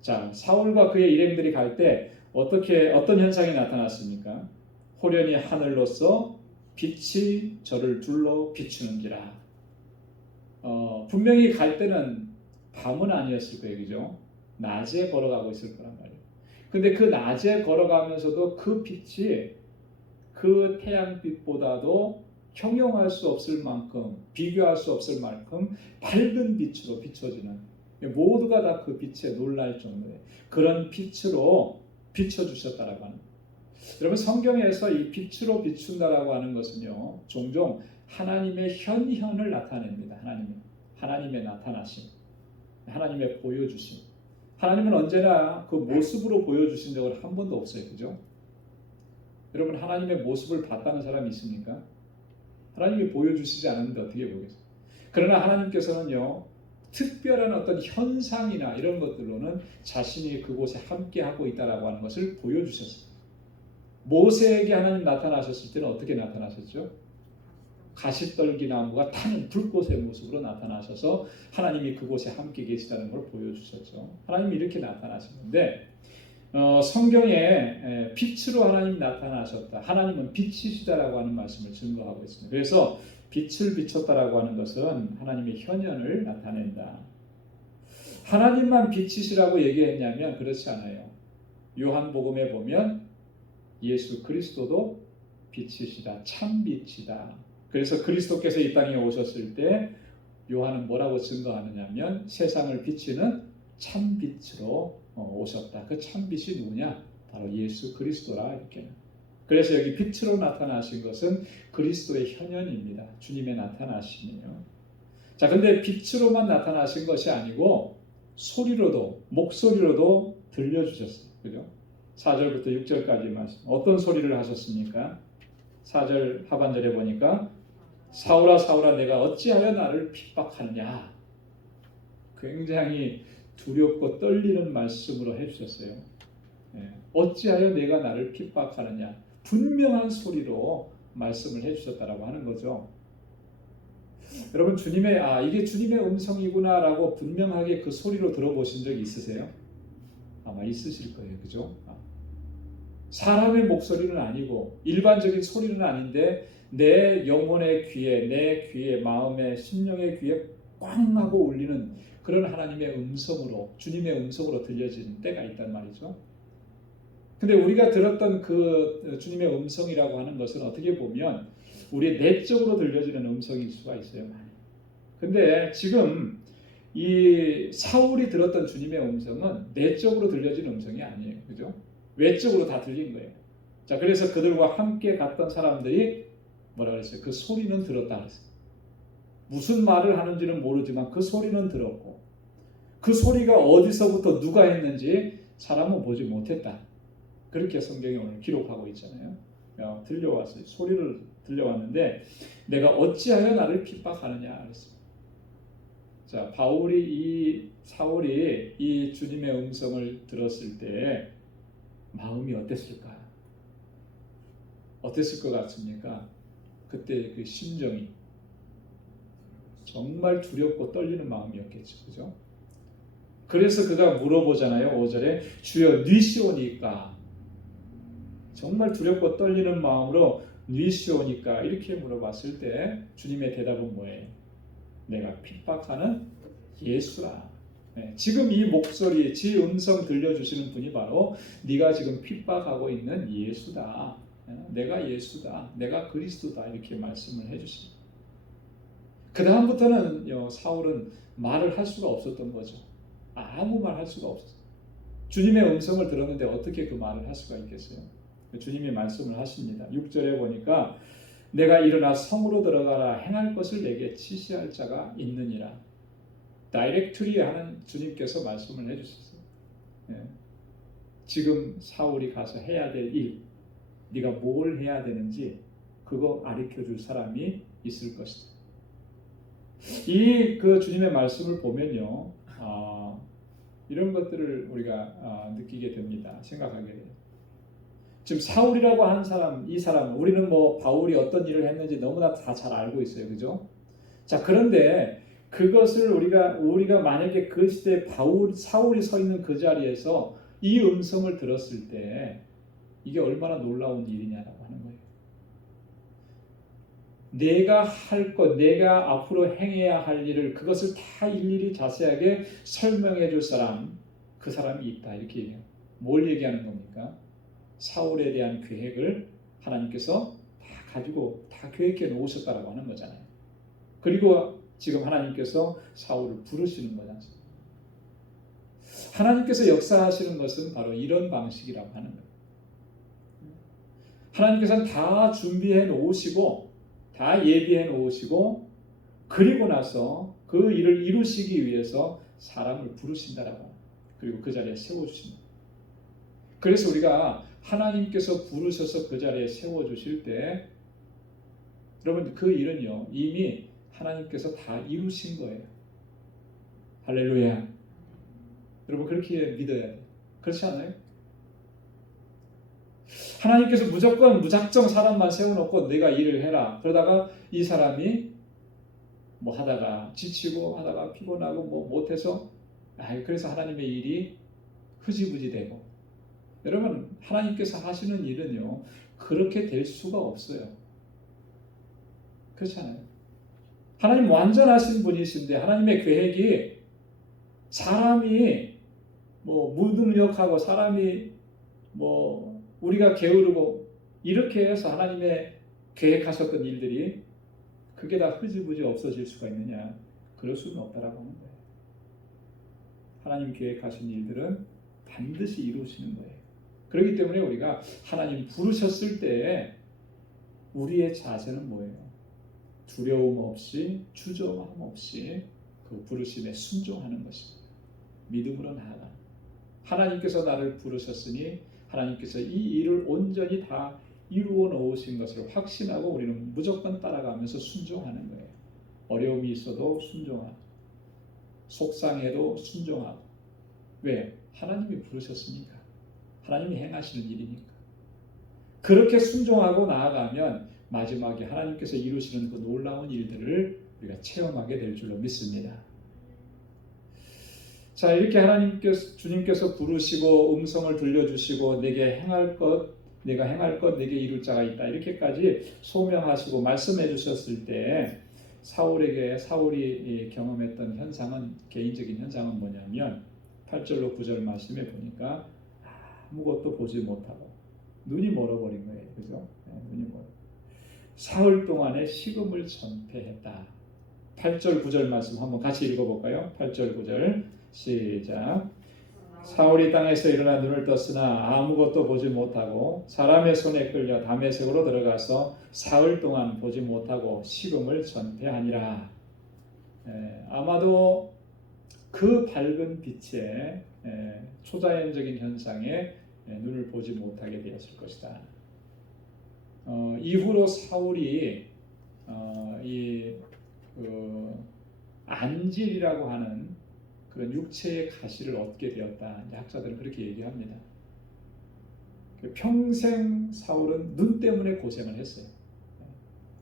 자, 사울과 그의 일행들이 갈 때 어떤 현상이 나타났습니까? 호련히 하늘로서 빛이 저를 둘러 비추는기라. 분명히 갈 때는 밤은 아니었을 거예요. 그죠? 낮에 걸어가고 있을 거란 말이에요. 근데 그 낮에 걸어가면서도 그 빛이 그 태양빛보다도 형용할 수 없을 만큼, 비교할 수 없을 만큼 밝은 빛으로 비춰지는, 모두가 다 그 빛에 놀랄 정도의 그런 빛으로 비춰주셨다라고 하는. 여러분, 성경에서 이 빛으로 비춘다라고 하는 것은요, 종종 하나님의 현현을 나타냅니다. 하나님의 나타나심, 하나님의 보여주심. 하나님은 언제나 그 모습으로 보여주신 적은 한 번도 없어요. 그죠? 여러분, 하나님의 모습을 봤다는 사람이 있습니까? 하나님이 보여주시지 않았는데 어떻게 보겠어요? 그러나 하나님께서는요, 특별한 어떤 현상이나 이런 것들로는 자신이 그곳에 함께하고 있다라고 하는 것을 보여주셨어요. 모세에게 하나님 나타나셨을 때는 어떻게 나타나셨죠? 가시떨기 나무가 타는 불꽃의 모습으로 나타나셔서 하나님이 그곳에 함께 계시다는 걸 보여주셨죠. 하나님이 이렇게 나타나시는데 성경에 빛으로 하나님이 나타나셨다. 하나님은 빛이시다라고 하는 말씀을 증거하고 있습니다. 그래서 빛을 비췄다라고 하는 것은 하나님의 현현을 나타낸다. 하나님만 빛이시라고 얘기했냐면 그렇지 않아요. 요한복음에 보면 예수 그리스도도 빛이시다. 참 빛이다. 그래서 그리스도께서 이 땅에 오셨을 때 요한은 뭐라고 증거하느냐면 세상을 비치는 참 빛으로 오셨다. 그 참 빛이 누구냐? 바로 예수 그리스도라 이렇게. 그래서 여기 빛으로 나타나신 것은 그리스도의 현현입니다. 주님의 나타나심이요. 자, 근데 빛으로만 나타나신 것이 아니고 소리로도, 목소리로도 들려주셨어요. 그죠? 4절부터 6절까지 말씀. 어떤 소리를 하셨습니까? 4절 하반절에 보니까 사울아 사울아 내가 어찌하여 나를 핍박하느냐. 굉장히 두렵고 떨리는 말씀으로 해주셨어요. 어찌하여 내가 나를 핍박하느냐. 분명한 소리로 말씀을 해주셨다라고 하는 거죠. 여러분, 이게 주님의 음성이구나라고 분명하게 그 소리로 들어보신 적이 있으세요? 아마 있으실 거예요. 그죠? 사람의 목소리는 아니고 일반적인 소리는 아닌데 내 영혼의 귀에, 내 귀에, 마음의, 심령의 귀에 꽝 하고 울리는 그런 하나님의 음성으로, 주님의 음성으로 들려지는 때가 있단 말이죠. 근데 우리가 들었던 그 주님의 음성이라고 하는 것은 어떻게 보면 우리의 내적으로 들려지는 음성일 수가 있어요. 근데 지금 이 사울이 들었던 주님의 음성은 내적으로 들려진 음성이 아니에요. 그죠? 외적으로 다 들린 거예요. 자, 그래서 그들과 함께 갔던 사람들이 뭐라 그랬어요? 그 소리는 들었다 그랬어요. 무슨 말을 하는지는 모르지만 그 소리는 들었고 그 소리가 어디서부터 누가 했는지 사람은 보지 못했다. 그렇게 성경이 오늘 기록하고 있잖아요. 들려왔어요. 소리를 들려왔는데 내가 어찌하여 나를 핍박하느냐 그랬어요. 자, 사울이 이 주님의 음성을 들었을 때 마음이 어땠을까? 어땠을 것 같습니까? 그때 그 심정이 정말 두렵고 떨리는 마음이었겠죠. 그죠? 그래서 그가 물어보잖아요. 5절에 주여 뉘시오니까. 정말 두렵고 떨리는 마음으로 뉘시오니까 이렇게 물어봤을 때 주님의 대답은 뭐예요? 내가 핍박하는 예수라. 지금 이 목소리, 지 음성 들려주시는 분이 바로 네가 지금 핍박하고 있는 예수다. 내가 예수다. 내가 그리스도다. 이렇게 말씀을 해주십니다. 그 다음부터는 사울은 말을 할 수가 없었던 거죠. 아무 말 할 수가 없었어요. 주님의 음성을 들었는데 어떻게 그 말을 할 수가 있겠어요? 주님이 말씀을 하십니다. 6절에 보니까 내가 일어나 성으로 들어가라 행할 것을 내게 지시할 자가 있느니라. 다이렉트리 하는 주님께서 말씀을 해주셨어요. 지금 사울이 가서 해야 될 일, 네가 뭘 해야 되는지 그거 가르쳐줄 사람이 있을 것이다. 그 주님의 말씀을 보면요, 이런 것들을 우리가 느끼게 됩니다. 생각하게 돼요. 지금 사울이라고 하는 사람, 이 사람, 우리는 뭐 바울이 어떤 일을 했는지 너무나 다 잘 알고 있어요, 그죠? 자, 그런데 그것을 우리가 만약에 그 시대 사울이 서 있는 그 자리에서 이 음성을 들었을 때 이게 얼마나 놀라운 일이냐라고 하는 거예요. 내가 할 것, 내가 앞으로 행해야 할 일을 그것을 다 일일이 자세하게 설명해 줄 사람, 그 사람이 있다 이렇게 얘기해요. 뭘 얘기하는 겁니까? 사울에 대한 계획을 하나님께서 다 가지고 다 계획해 놓으셨다라고 하는 거잖아요. 그리고 지금 하나님께서 사울을 부르시는 거잖아요. 하나님께서 역사하시는 것은 바로 이런 방식이라고 하는 거예요. 하나님께서는 다 준비해 놓으시고 다 예비해 놓으시고 그리고 나서 그 일을 이루시기 위해서 사람을 부르신다라고 합니다. 그리고 그 자리에 세워주신다. 그래서 우리가 하나님께서 부르셔서 그 자리에 세워주실 때 여러분 그 일은요 이미 하나님께서 다 이루신 거예요. 할렐루야. 여러분 그렇게 믿어야 돼요. 그렇지 않아요? 하나님께서 무작정 사람만 세워놓고 내가 일을 해라. 그러다가 이 사람이 뭐 하다가 지치고 하다가 피곤하고 뭐 못해서 그래서 하나님의 일이 흐지부지 되고 여러분 하나님께서 하시는 일은요 그렇게 될 수가 없어요. 그렇잖아요. 하나님 완전하신 분이신데 하나님의 계획이 사람이 뭐 무능력하고 사람이 뭐 우리가 게으르고 이렇게 해서 하나님의 계획하셨던 일들이 그게 다 흐지부지 없어질 수가 있느냐? 그럴 수는 없다라고 하는 거예요. 하나님 계획하신 일들은 반드시 이루시는 거예요. 그렇기 때문에 우리가 하나님 부르셨을 때 우리의 자세는 뭐예요? 두려움 없이 주저함 없이 그 부르심에 순종하는 것입니다. 믿음으로 나아가. 하나님께서 나를 부르셨으니 하나님께서 이 일을 온전히 다 이루어 놓으신 것을 확신하고 우리는 무조건 따라가면서 순종하는 거예요. 어려움이 있어도 순종하고 속상해도 순종하고 왜? 하나님이 부르셨으니까. 하나님이 행하시는 일이니까. 그렇게 순종하고 나아가면 마지막에 하나님께서 이루시는 그 놀라운 일들을 우리가 체험하게 될 줄로 믿습니다. 자, 이렇게 주님께서 부르시고 음성을 들려주시고 내가 행할 것 내게 이룰 자가 있다. 이렇게까지 소명하시고 말씀해 주셨을 때 사울이 경험했던 현상은 개인적인 현상은 뭐냐면 8절로 9절 말씀에 보니까 아무것도 보지 못하고 눈이 멀어버린 거예요. 그죠? 눈이 멀어. 사흘 동안의 식음을 전폐했다. 8절 9절 말씀 한번 같이 읽어볼까요? 8절 9절 시작. 사울이 땅에서 일어나 눈을 떴으나 아무것도 보지 못하고 사람의 손에 끌려 다메섹으로 들어가서 사흘 동안 보지 못하고 식음을 전폐하니라. 아마도 그 밝은 빛에 초자연적인 현상에 눈을 보지 못하게 되었을 것이다. 이후로 사울이 안질이라고 하는 그런 육체의 가시를 얻게 되었다. 학자들은 그렇게 얘기합니다. 평생 사울은 눈 때문에 고생을 했어요.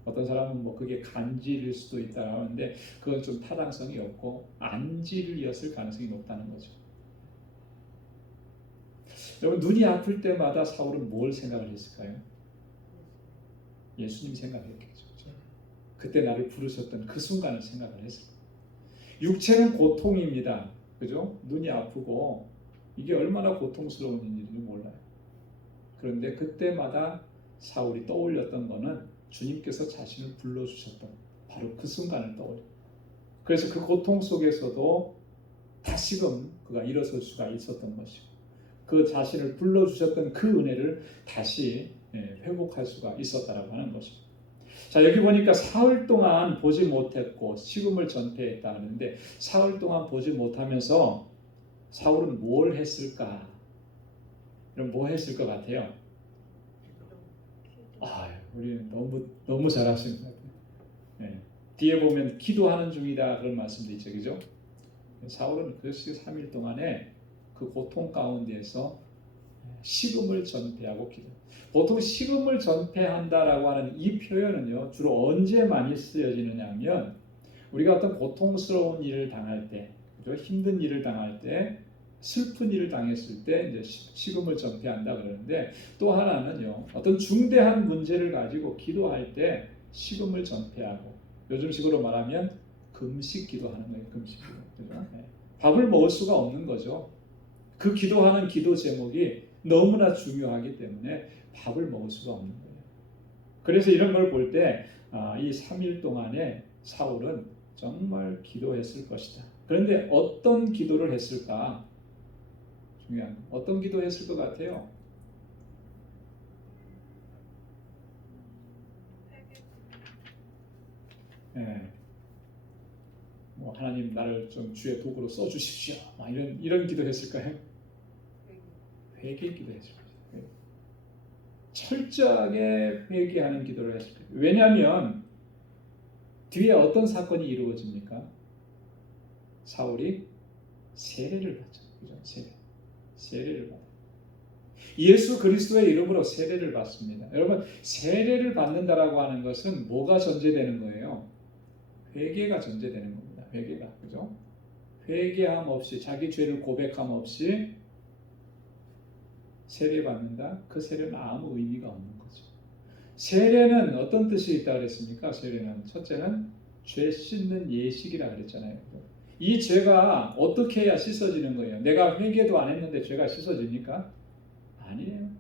어떤 사람은 뭐 그게 간질일 수도 있다 하는데 그건 좀 타당성이 없고 안질이었을 가능성이 높다는 거죠. 여러분 눈이 아플 때마다 사울은 뭘 생각을 했을까요? 예수님 생각했겠죠. 그때 나를 부르셨던 그 순간을 생각을 했을 거예요. 육체는 고통입니다. 그죠? 눈이 아프고 이게 얼마나 고통스러운 일인지 몰라요. 그런데 그때마다 사울이 떠올렸던 거는 주님께서 자신을 불러주셨던 바로 그 순간을 떠올려요. 그래서 그 고통 속에서도 다시금 그가 일어설 수가 있었던 것이고 그 자신을 불러주셨던 그 은혜를 다시 회복할 수가 있었다라고 하는 것입니다. 자, 여기 보니까 사흘 동안 보지 못했고 식음을 전폐했다 하는데 사흘 동안 보지 못하면서 사울은 뭘 했을까? 그럼 뭐 했을 것 같아요? 우리 너무 잘하시는 것 같아요. 뒤에 보면 기도하는 중이다 그런 말씀도 있죠, 그죠? 사울은 그 3일 동안에 그 고통 가운데에서 식음을 전폐하고 기도. 보통 식음을 전폐한다라고 하는 이 표현은요, 주로 언제 많이 쓰여지느냐 하면 우리가 어떤 고통스러운 일을 당할 때, 그죠? 힘든 일을 당할 때, 슬픈 일을 당했을 때 이제 식음을 전폐한다 그러는데, 또 하나는요, 어떤 중대한 문제를 가지고 기도할 때 식음을 전폐하고, 요즘식으로 말하면 금식 기도하는 거예요. 금식 기도. 그죠? 네. 밥을 먹을 수가 없는 거죠. 그 기도하는 기도 제목이 너무나 중요하기 때문에 밥을 먹을 수가 없는 거예요. 그래서 이런 걸 볼 때 이 3일 동안에 사울은 정말 기도했을 것이다. 그런데 어떤 기도를 했을까? 중요한 어떤 기도했을 것 같아요? 예. 뭐 하나님 나를 좀 주의 도구로 써 주십시오. 이런 기도했을까요? 회개 기도했을 거예요. 철저하게 회개하는 기도를 했을 거예요. 왜냐하면 뒤에 어떤 사건이 이루어집니까? 사울이 세례를 받죠. 그죠? 세례를 받아요. 예수 그리스도의 이름으로 세례를 받습니다. 여러분, 세례를 받는다라고 하는 것은 뭐가 전제되는 거예요? 회개가 전제되는 겁니다. 회개가. 그죠? 회개함 없이, 자기 죄를 고백함 없이 세례 받는다? 그 세례는 아무 의미가 없는 거죠. 세례는 어떤 뜻이 있다고 그랬습니까? 세례는 첫째는 죄 씻는 예식이라고 그랬잖아요. 이 죄가 어떻게 해야 씻어지는 거예요? 내가 회개도 안 했는데 죄가 씻어집니까? 아니에요.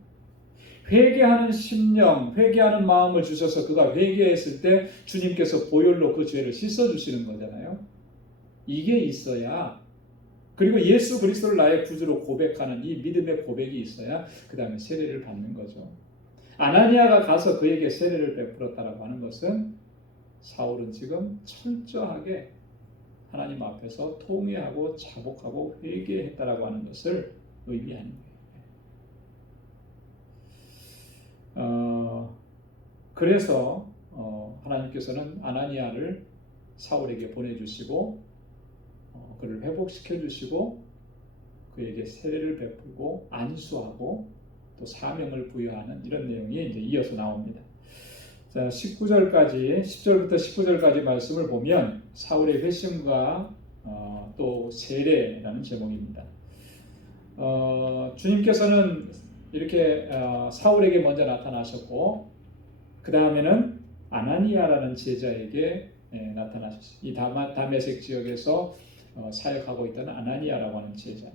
회개하는 심령, 회개하는 마음을 주셔서 그가 회개했을 때 주님께서 보혈로 그 죄를 씻어주시는 거잖아요. 이게 있어야, 그리고 예수 그리스도를 나의 구주로 고백하는 이 믿음의 고백이 있어야 그 다음에 세례를 받는 거죠. 아나니아가 가서 그에게 세례를 베풀었다라고 하는 것은 사울은 지금 철저하게 하나님 앞에서 통회하고 자복하고 회개했다라고 하는 것을 의미하는 거예요. 그래서 하나님께서는 아나니아를 사울에게 보내주시고 그를 회복시켜 주시고 그에게 세례를 베풀고 안수하고 또 사명을 부여하는 이런 내용이 이제 이어서 나옵니다. 자, 19절까지 10절부터 19절까지 말씀을 보면 사울의 회심과 또 세례라는 제목입니다. 주님께서는 이렇게 사울에게 먼저 나타나셨고 그 다음에는 아나니아라는 제자에게 나타나셨어요. 이 다메섹 지역에서 사역하고 있던 아나니아라고 하는 제자.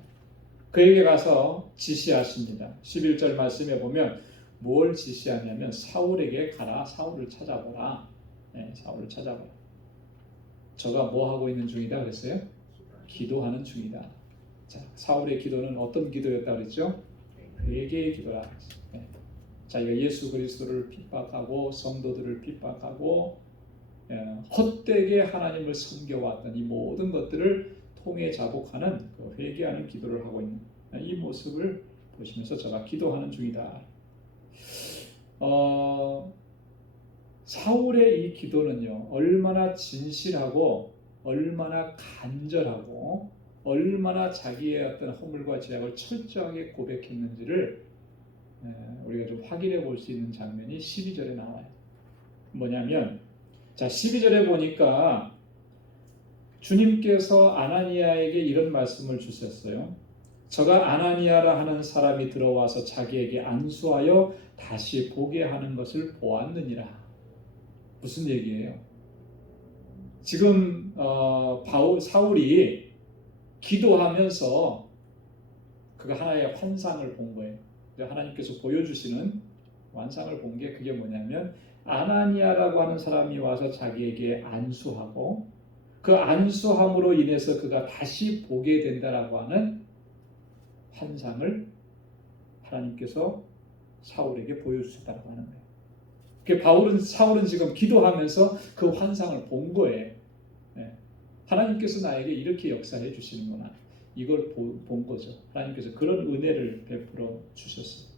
그에게 가서 지시하십니다. 11절 말씀에 보면 뭘 지시하냐면 사울에게 가라. 사울을 찾아보라. 사울을 찾아보라. 저가 뭐 하고 있는 중이다 그랬어요? 기도하는 중이다. 자, 사울의 기도는 어떤 기도였다 그랬죠? 회개의 기도라. 자기가 예수 그리스도를 핍박하고 성도들을 핍박하고 헛되게 하나님을 섬겨왔던 이 모든 것들을 통해 자복하는 그 회개하는 기도를 하고 있는 이 모습을 보시면서 제가 기도하는 중이다. 사울의 이 기도는요, 얼마나 진실하고 얼마나 간절하고 얼마나 자기의 어떤 허물과 죄악을 철저하게 고백했는지를 우리가 좀 확인해 볼 수 있는 장면이 12절에 나와요. 뭐냐면 자, 12절에 보니까 주님께서 아나니아에게 이런 말씀을 주셨어요. 저가 아나니아라 하는 사람이 들어와서 자기에게 안수하여 다시 보게 하는 것을 보았느니라. 무슨 얘기예요? 지금 사울이 기도하면서 그가 하나의 환상을 본 거예요. 하나님께서 보여주시는 환상을 본 게 그게 뭐냐면 아나니아라고 하는 사람이 와서 자기에게 안수하고 그 안수함으로 인해서 그가 다시 보게 된다라고 하는 환상을 하나님께서 사울에게 보여주셨다고 하는 거예요. 사울은 지금 기도하면서 그 환상을 본 거예요. 하나님께서 나에게 이렇게 역사해 주시는구나. 이걸 본 거죠. 하나님께서 그런 은혜를 베풀어 주셨어요.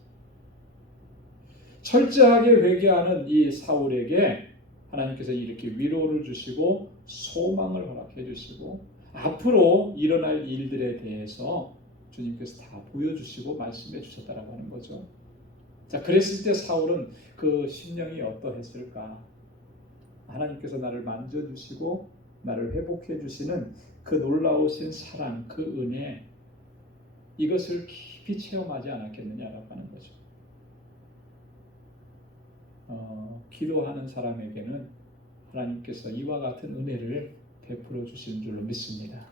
철저하게 회개하는 이 사울에게 하나님께서 이렇게 위로를 주시고 소망을 허락해 주시고 앞으로 일어날 일들에 대해서 주님께서 다 보여주시고 말씀해 주셨다라고 하는 거죠. 자, 그랬을 때 사울은 그 심령이 어떠했을까? 하나님께서 나를 만져주시고 나를 회복해 주시는 그 놀라우신 사랑, 그 은혜, 이것을 깊이 체험하지 않았겠느냐라고 하는 거죠. 기도하는 사람에게는 하나님께서 이와 같은 은혜를 베풀어 주시는 줄로 믿습니다.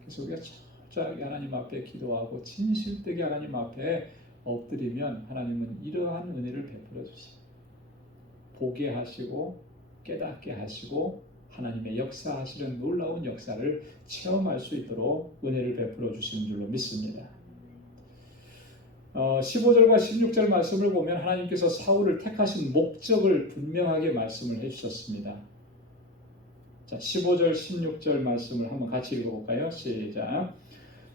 그래서 우리가 철저하게 하나님 앞에 기도하고 진실되게 하나님 앞에 엎드리면 하나님은 이러한 은혜를 베풀어 주시고 보게 하시고 깨닫게 하시고 하나님의 역사하시는 놀라운 역사를 체험할 수 있도록 은혜를 베풀어 주시는 줄로 믿습니다. 15절과 16절 말씀을 보면 하나님께서 사울을 택하신 목적을 분명하게 말씀을 해주셨습니다. 자, 15절 16절 말씀을 한번 같이 읽어볼까요? 시작.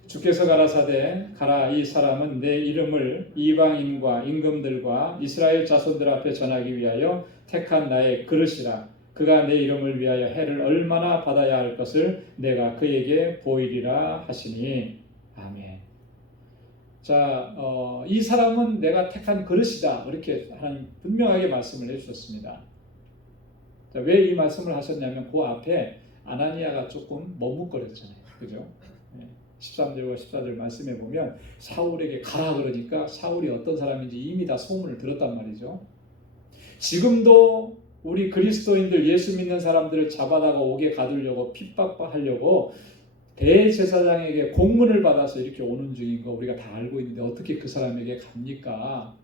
주께서 가라사대 가라, 이 사람은 내 이름을 이방인과 임금들과 이스라엘 자손들 앞에 전하기 위하여 택한 나의 그릇이라. 그가 내 이름을 위하여 해를 얼마나 받아야 할 것을 내가 그에게 보이리라 하시니. 아멘. 자, 이 사람은 내가 택한 그릇이다, 이렇게 하나님 분명하게 말씀을 해주셨습니다. 자, 왜 이 말씀을 하셨냐면 그 앞에 아나니아가 조금 머뭇거렸잖아요, 그죠? 13절과 14절 말씀해 보면 사울에게 가라 그러니까 사울이 어떤 사람인지 이미 다 소문을 들었단 말이죠. 지금도 우리 그리스도인들, 예수 믿는 사람들을 잡아다가 옥에 가두려고 핍박하려고 대제사장에게 공문을 받아서 이렇게 오는 중인 거 우리가 다 알고 있는데 어떻게 그 사람에게 갑니까?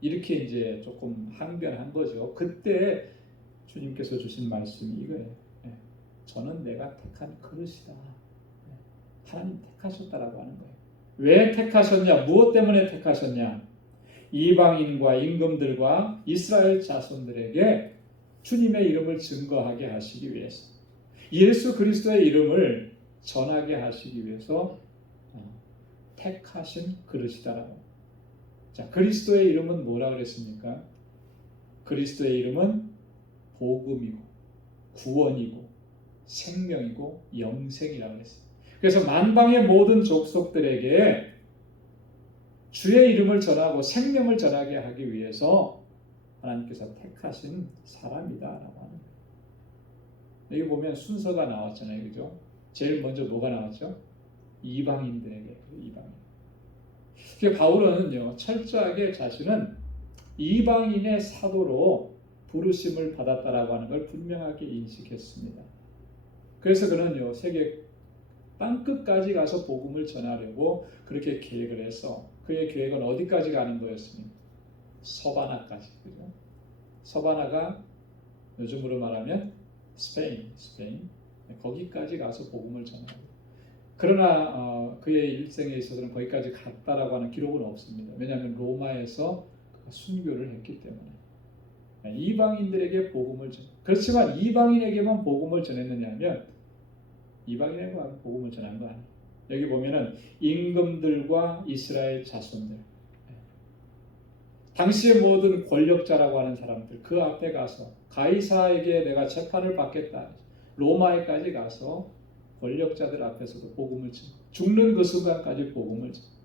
이렇게 이제 조금 항변한 거죠. 그때 주님께서 주신 말씀이 이거예요. 저는 내가 택한 그릇이다. 하나님 택하셨다라고 하는 거예요. 왜 택하셨냐? 무엇 때문에 택하셨냐? 이방인과 임금들과 이스라엘 자손들에게 주님의 이름을 증거하게 하시기 위해서, 예수 그리스도의 이름을 전하게 하시기 위해서 택하신 그릇이다라고. 자, 그리스도의 이름은 뭐라 그랬습니까? 그리스도의 이름은 복음이고 구원이고 생명이고 영생이라고 했어요. 그래서 만방의 모든 족속들에게 주의 이름을 전하고 생명을 전하게 하기 위해서 하나님께서 택하신 사람이다라고 하는 거예요. 여기 보면 순서가 나왔잖아요, 그죠? 제일 먼저 뭐가 나왔죠? 이방인들에게. 이방인. 그러니까 바울은요, 철저하게 자신은 이방인의 사도로 부르심을 받았다라고 하는 걸 분명하게 인식했습니다. 그래서 그는요, 세계 땅끝까지 가서 복음을 전하려고 그렇게 계획을 해서, 그의 계획은 어디까지 가는 거였습니까? 서바나까지. 그죠? 서바나가 요즘으로 말하면 스페인. 거기까지 가서 복음을 전하고. 그러나 그의 일생에 있어서는 거기까지 갔다라고 하는 기록은 없습니다. 왜냐하면 로마에서 순교를 했기 때문에. 이방인들에게 복음을 전. 그렇지만 이방인에게만 복음을 전했느냐면 이방인에게만 복음을 전한 거 아니에요. 여기 보면은 임금들과 이스라엘 자손들, 당시의 모든 권력자라고 하는 사람들, 그 앞에 가서 가이사에게 내가 재판을 받겠다, 로마에까지 가서 권력자들 앞에서도 복음을 전하고 죽는 그 순간까지 복음을 전하고,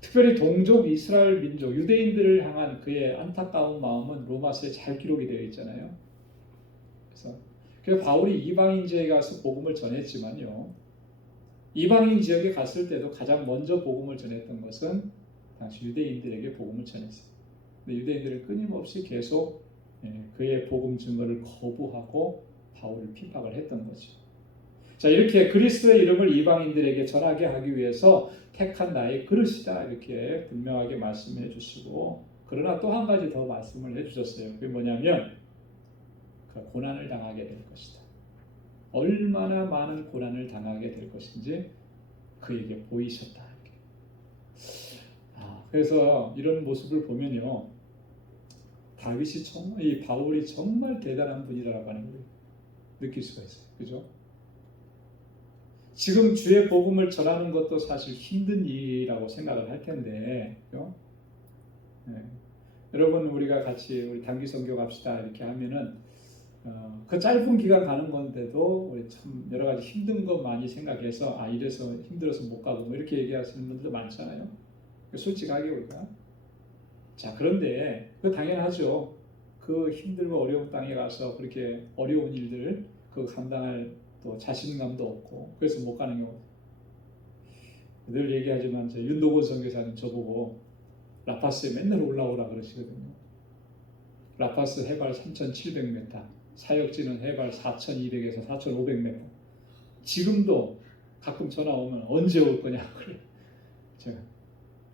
특별히 동족 이스라엘 민족 유대인들을 향한 그의 안타까운 마음은 로마서에 잘 기록이 되어 있잖아요. 그래서 바울이 이방인 지역에 가서 복음을 전했지만요, 이방인 지역에 갔을 때도 가장 먼저 복음을 전했던 것은 당시 유대인들에게 복음을 전했어요. 근데 유대인들은 끊임없이 계속 그의 복음 증거를 거부하고 바울을 핍박을 했던 거죠. 자, 이렇게 그리스도의 이름을 이방인들에게 전하게 하기 위해서 택한 나의 그릇이다, 이렇게 분명하게 말씀해 주시고, 그러나 또 한 가지 더 말씀을 해 주셨어요. 그게 뭐냐면 고난을 당하게 될 것이다. 얼마나 많은 고난을 당하게 될 것인지 그에게 보이셨다. 그래서 이런 모습을 보면요, 다윗이 정말, 이 바울이 정말 대단한 분이라고 하는 걸 느낄 수가 있어요. 그죠? 지금 주의 복음을 전하는 것도 사실 힘든 일이라고 생각을 할 텐데, 그죠? 여러분, 우리가 같이 우리 단기 선교 갑시다 이렇게 하면은 그 짧은 기간 가는 건데도 우리 참 여러 가지 힘든 것 많이 생각해서 이래서 힘들어서 못 가고 뭐 이렇게 얘기하시는 분들도 많잖아요. 솔직하게 우리가. 자, 그런데 그 당연하죠. 그 힘들고 어려운 땅에 가서 그렇게 어려운 일들을 그 감당할 또 자신감도 없고 그래서 못 가는 경우 늘 얘기하지만 저 윤도건 선교사님 저보고 라파스에 맨날 올라오라 그러시거든요. 라파스 해발 3,700m, 사역지는 해발 4,200에서 4,500m. 지금도 가끔 전화 오면 언제 올 거냐 그래. 제가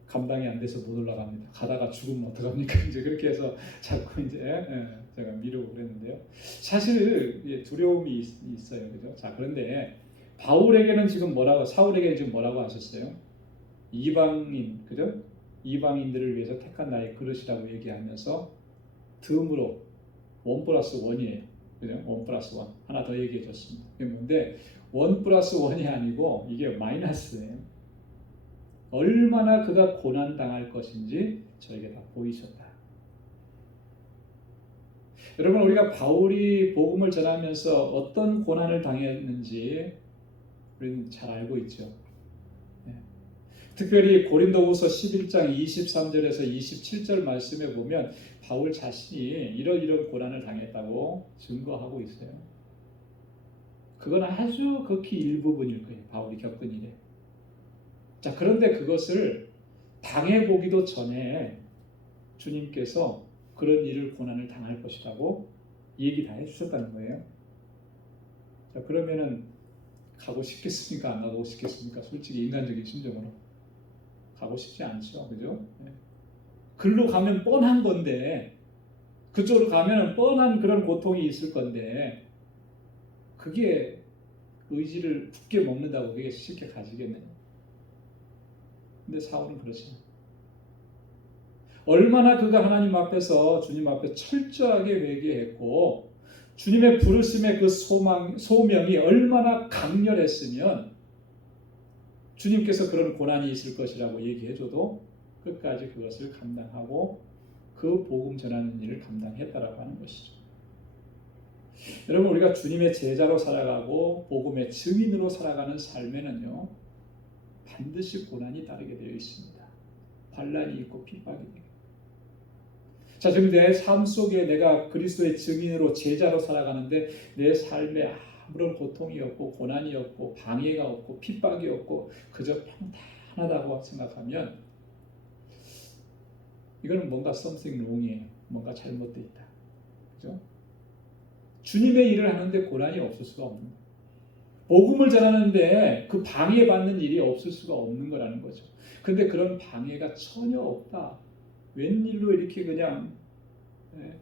감당이 안 돼서 못 올라갑니다. 가다가 죽으면 어떡합니까? 이제 그렇게 해서 자꾸 이제 제가 미루고 그랬는데요. 사실 두려움이 있어요, 그죠? 자, 그런데 바울에게는 지금 사울에게는 지금 뭐라고 하셨어요? 이방인, 그죠? 이방인들을 위해서 택한 나의 그릇이라고 얘기하면서 덤으로 1+1이에요. 그죠? 1+1 하나 더 얘기해 줬습니다. 이게 뭔데 1+1이 아니고 이게 마이너스예요. 얼마나 그가 고난 당할 것인지 저에게 다 보이셨다. 여러분, 우리가 바울이 복음을 전하면서 어떤 고난을 당했는지 우리는 잘 알고 있죠. 특별히 고린도후서 11장 23절에서 27절 말씀에 보면 바울 자신이 이런 고난을 당했다고 증거하고 있어요. 그건 아주 극히 일부분일 거예요. 바울이 겪은 일에. 자, 그런데 그것을 당해보기도 전에 주님께서 그런 일을 고난을 당할 것이라고 얘기 다 해주셨다는 거예요. 자, 그러면은 가고 싶겠습니까? 안 가고 싶겠습니까? 솔직히 인간적인 심정으로 가고 싶지 않죠, 그죠? 글로 가면 뻔한 건데 그쪽으로 가면 뻔한 그런 고통이 있을 건데 그게 의지를 굳게 먹는다고 그게 쉽게 가지겠네요. 근데 사울은 그렇지 않아요. 얼마나 그가 하나님 앞에서 주님 앞에 철저하게 회개했고 주님의 부르심의 그 소명이 얼마나 강렬했으면 주님께서 그런 고난이 있을 것이라고 얘기해줘도 끝까지 그것을 감당하고 그 복음 전하는 일을 감당했다라고 하는 것이죠. 여러분, 우리가 주님의 제자로 살아가고 복음의 증인으로 살아가는 삶에는요 반드시 고난이 따르게 되어 있습니다. 환난이 있고 핍박이 있고. 자, 지금 내 삶 속에 내가 그리스도의 증인으로 제자로 살아가는데 내 삶에 아무런 고통이 없고 고난이 없고 방해가 없고 핍박이 없고 그저 평탄하다고 생각하면 이거는 뭔가 something wrong이에요. 뭔가 잘못되어 있다. 그죠? 주님의 일을 하는데 고난이 없을 수가 없는 거예요. 복음을 전하는데 그 방해받는 일이 없을 수가 없는 거라는 거죠. 근데 그런 방해가 전혀 없다. 웬일로 이렇게 그냥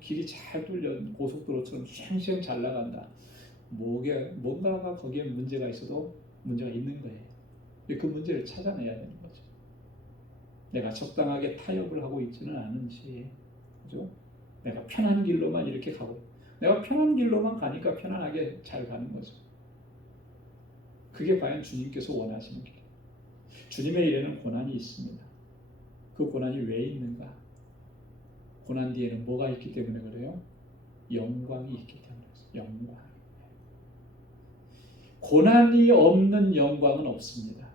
길이 잘 뚫려 고속도로처럼 쉥쉥 잘 나간다. 뭔가가 거기에 문제가 있어도 문제가 있는 거예요. 그 문제를 찾아내야 되는 거죠. 내가 적당하게 타협을 하고 있지는 않은지, 그죠? 내가 편한 길로만 이렇게 가고, 내가 편한 길로만 가니까 편안하게 잘 가는 거죠. 그게 과연 주님께서 원하시는 길이에요. 주님의 일에는 고난이 있습니다. 그 고난이 왜 있는가? 고난 뒤에는 뭐가 있기 때문에 그래요? 영광이 있기 때문에 그래요. 영광. 고난이 없는 영광은 없습니다.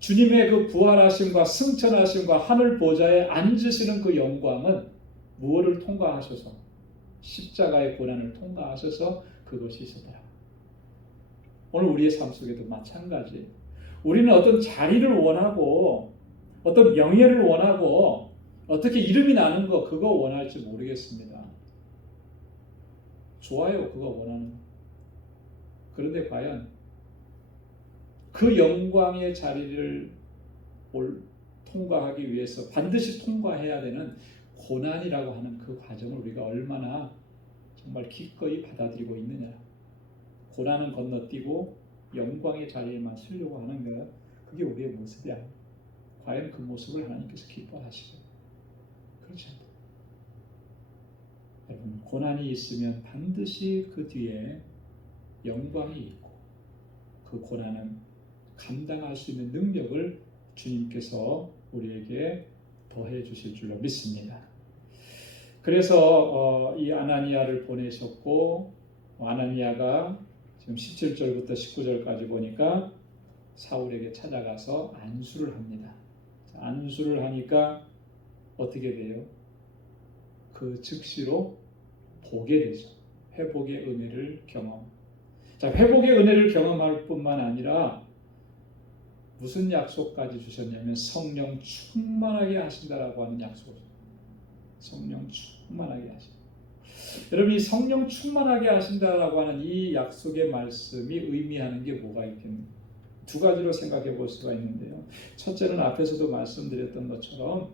주님의 그 부활하심과 승천하심과 하늘 보좌에 앉으시는 그 영광은 무엇을 통과하셔서 십자가의 고난을 통과하셔서 그것이 있었다. 오늘 우리의 삶 속에도 마찬가지. 우리는 어떤 자리를 원하고 어떤 명예를 원하고 어떻게 이름이 나는 거 그거 원할지 모르겠습니다. 좋아요, 그거 원하는 거. 그런데 과연 그 영광의 자리를 통과하기 위해서 반드시 통과해야 되는 고난이라고 하는 그 과정을 우리가 얼마나 정말 기꺼이 받아들이고 있느냐. 고난은 건너뛰고 영광의 자리에만 서려고 하는 것, 그게 우리의 모습이 아니에요. 과연 그 모습을 하나님께서 기뻐하시고 그렇지 않다. 여러분, 고난이 있으면 반드시 그 뒤에 영광이 있고 그 고난은 감당할 수 있는 능력을 주님께서 우리에게 더해 주실 줄로 믿습니다. 그래서 이 아나니아를 보내셨고 아나니아가 지금 17절부터 19절까지 보니까 사울에게 찾아가서 안수를 합니다. 안수를 하니까 어떻게 돼요? 그 즉시로 보게 되죠. 회복의 은혜를 경험. 자, 회복의 은혜를 경험할 뿐만 아니라 무슨 약속까지 주셨냐면 성령 충만하게 하신다라고 하는 약속이죠. 성령 충만하게 하신다. 여러분, 이 성령 충만하게 하신다라고 하는 이 약속의 말씀이 의미하는 게 뭐가 있겠는가? 두 가지로 생각해 볼 수가 있는데요. 첫째는 앞에서도 말씀드렸던 것처럼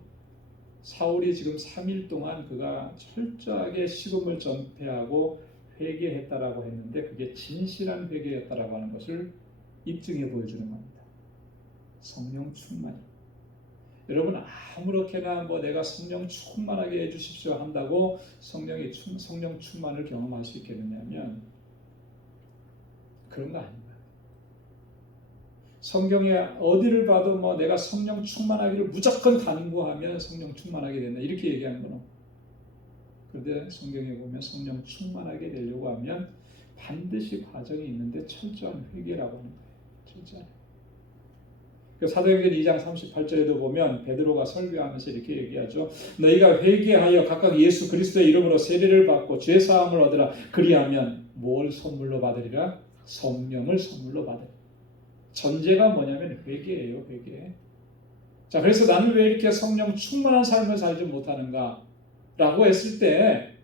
사울이 지금 3일 동안 그가 철저하게 식음을 전폐하고 회개했다라고 했는데 그게 진실한 회개였다라고 하는 것을 입증해 보여주는 겁니다. 성령 충만. 여러분, 아무렇게나 내가 성령 충만하게 해주십시오 한다고 성령 충만을 경험할 수 있겠느냐면 그런 거 아닙니다. 성경에 어디를 봐도 내가 성령 충만하기를 무조건 간구하면 성령 충만하게 된다 이렇게 얘기하는 건 없고, 그런데 성경에 보면 성령 충만하게 되려고 하면 반드시 과정이 있는데 철저한 회개라고 하는 거예요. 철저한. 사도행전 2장 38절에도 보면 베드로가 설교하면서 이렇게 얘기하죠. 너희가 회개하여 각각 예수 그리스도의 이름으로 세례를 받고 죄 사함을 얻으라. 그리하면 뭘 선물로 받으리라? 성령을 선물로 받으리라. 전제가 뭐냐면 회개예요. 회개. 자, 그래서 나는 왜 이렇게 성령 충만한 삶을 살지 못하는가? 라고 했을 때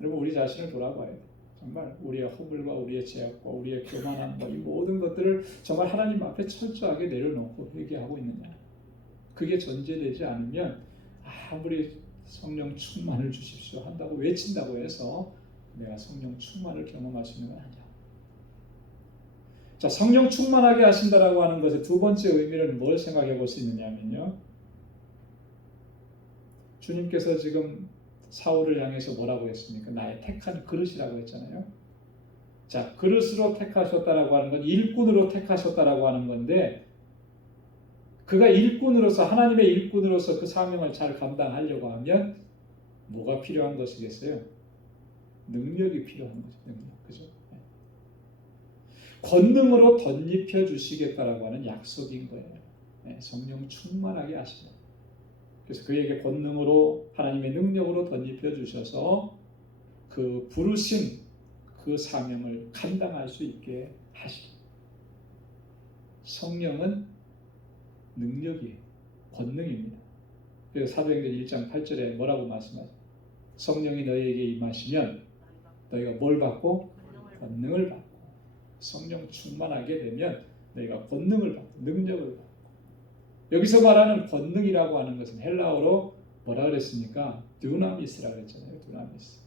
여러분, 우리 자신을 돌아봐야 돼요. 정말 우리의 허물과 우리의 죄악과 우리의 교만함과 이 모든 것들을 정말 하나님 앞에 철저하게 내려놓고 회개하고 있느냐. 그게 전제되지 않으면 아무리 성령 충만을 주십시오 한다고 외친다고 해서 내가 성령 충만을 경험할 수 있는 건 아니야. 자, 성령 충만하게 하신다라고 하는 것의 두 번째 의미는 뭘 생각해 볼 수 있느냐면요. 주님께서 지금 사울을 향해서 뭐라고 했습니까? 나의 택한 그릇이라고 했잖아요. 자, 그릇으로 택하셨다라고 하는 건 일꾼으로 택하셨다라고 하는 건데 그가 일꾼으로서 하나님의 일꾼으로서 그 사명을 잘 감당하려고 하면 뭐가 필요한 것이겠어요? 능력이 필요한 거죠. 능력. 그죠? 권능으로 덧입혀 주시겠다라고 하는 약속인 거예요. 성령 충만하게 하신다. 그래서 그에게 권능으로 하나님의 능력으로 덧입혀 주셔서 그 부르신 그 사명을 감당할 수 있게 하시고, 성령은 능력이에요. 권능입니다. 그래서 사도행전 1장 8절에 뭐라고 말씀하세요? 성령이 너희에게 임하시면 너희가 뭘 받고? 권능을 받고. 성령 충만하게 되면 너희가 권능을 받고 능력을 받고. 여기서 말하는 권능이라고 하는 것은 헬라어로 뭐라 그랬습니까? 두나미스라고 했잖아요. 두나미스.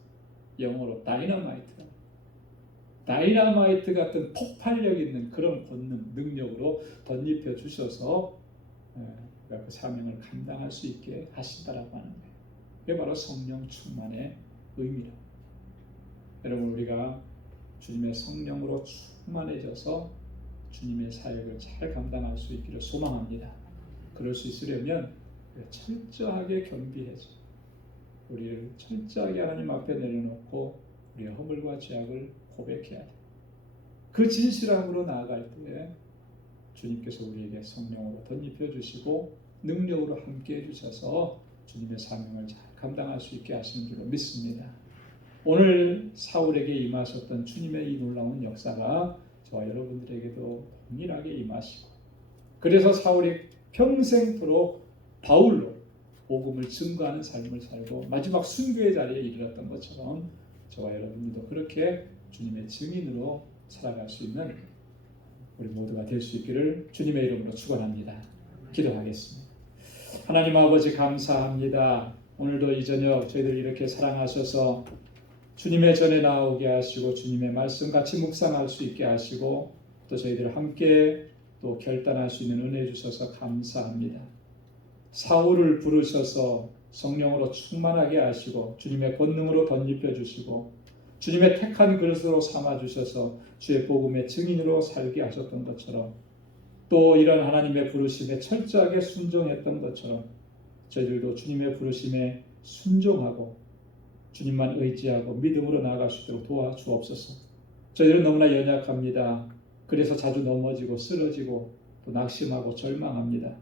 영어로 다이너마이트. 다이너마이트 같은 폭발력 있는 그런 권능, 능력으로 덧입혀 주셔서 그 사명을 감당할 수 있게 하신다라고 하는 거예요. 이게 바로 성령 충만의 의미라. 여러분, 우리가 주님의 성령으로 충만해져서 주님의 사역을 잘 감당할 수 있기를 소망합니다. 그럴 수 있으려면 철저하게 겸비해서 우리를 철저하게 하나님 앞에 내려놓고 우리의 허물과 죄악을 고백해야 돼. 그 진실함으로 나아갈 때에 주님께서 우리에게 성령으로 덧입혀 주시고 능력으로 함께 해주셔서 주님의 사명을 잘 감당할 수 있게 하시는 줄로 믿습니다. 오늘 사울에게 임하셨던 주님의 이 놀라운 역사가 저와 여러분들에게도 동일하게 임하시고, 그래서 사울이 평생토록 바울로 복음을 증거하는 삶을 살고 마지막 순교의 자리에 이르렀던 것처럼 저와 여러분들도 그렇게 주님의 증인으로 살아갈 수 있는 우리 모두가 될 수 있기를 주님의 이름으로 축원합니다. 기도하겠습니다. 하나님 아버지, 감사합니다. 오늘도 이 저녁 저희들 이렇게 사랑하셔서 주님의 전에 나오게 하시고 주님의 말씀 같이 묵상할 수 있게 하시고 또 저희들 함께 또 결단할 수 있는 은혜 주셔서 감사합니다. 사울을 부르셔서 성령으로 충만하게 하시고 주님의 권능으로 덧입혀 주시고 주님의 택한 그릇으로 삼아 주셔서 주의 복음의 증인으로 살게 하셨던 것처럼, 또 이런 하나님의 부르심에 철저하게 순종했던 것처럼 저희들도 주님의 부르심에 순종하고 주님만 의지하고 믿음으로 나아갈 수 있도록 도와주옵소서. 저희들은 너무나 연약합니다. 그래서 자주 넘어지고 쓰러지고 또 낙심하고 절망합니다.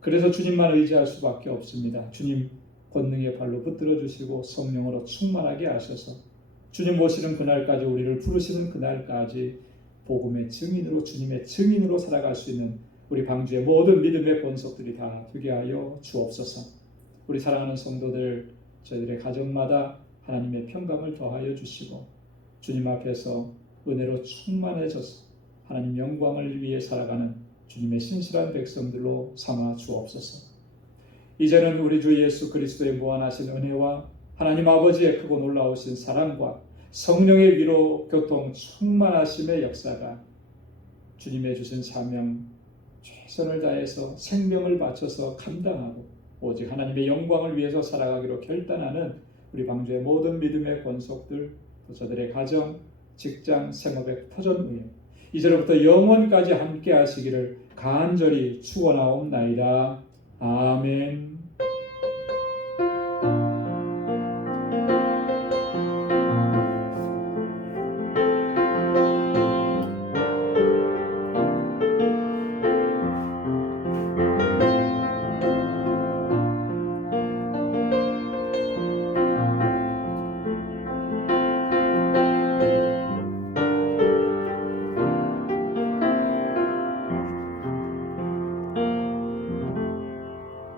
그래서 주님만 의지할 수밖에 없습니다. 주님 권능의 발로 붙들어 주시고 성령으로 충만하게 하셔서 주님 모시는 그날까지, 우리를 부르시는 그날까지 복음의 증인으로, 주님의 증인으로 살아갈 수 있는 우리 방주의 모든 믿음의 본속들이 다 되게 하여 주옵소서. 우리 사랑하는 성도들, 저희들의 가정마다 하나님의 평강을 더하여 주시고 주님 앞에서 은혜로 충만해져서 하나님 영광을 위해 살아가는 주님의 신실한 백성들로 삼아 주옵소서. 이제는 우리 주 예수 그리스도의 무한하신 은혜와 하나님 아버지의 크고 놀라우신 사랑과 성령의 위로 교통 충만하심의 역사가 주님의 주신 사명 최선을 다해서 생명을 바쳐서 감당하고 오직 하나님의 영광을 위해서 살아가기로 결단하는 우리 방주의 모든 믿음의 권속들, 또 저들의 가정, 직장, 생업의 터전 위에 이제로부터 영원까지 함께 하시기를 간절히 축원하옵나이다. 아멘.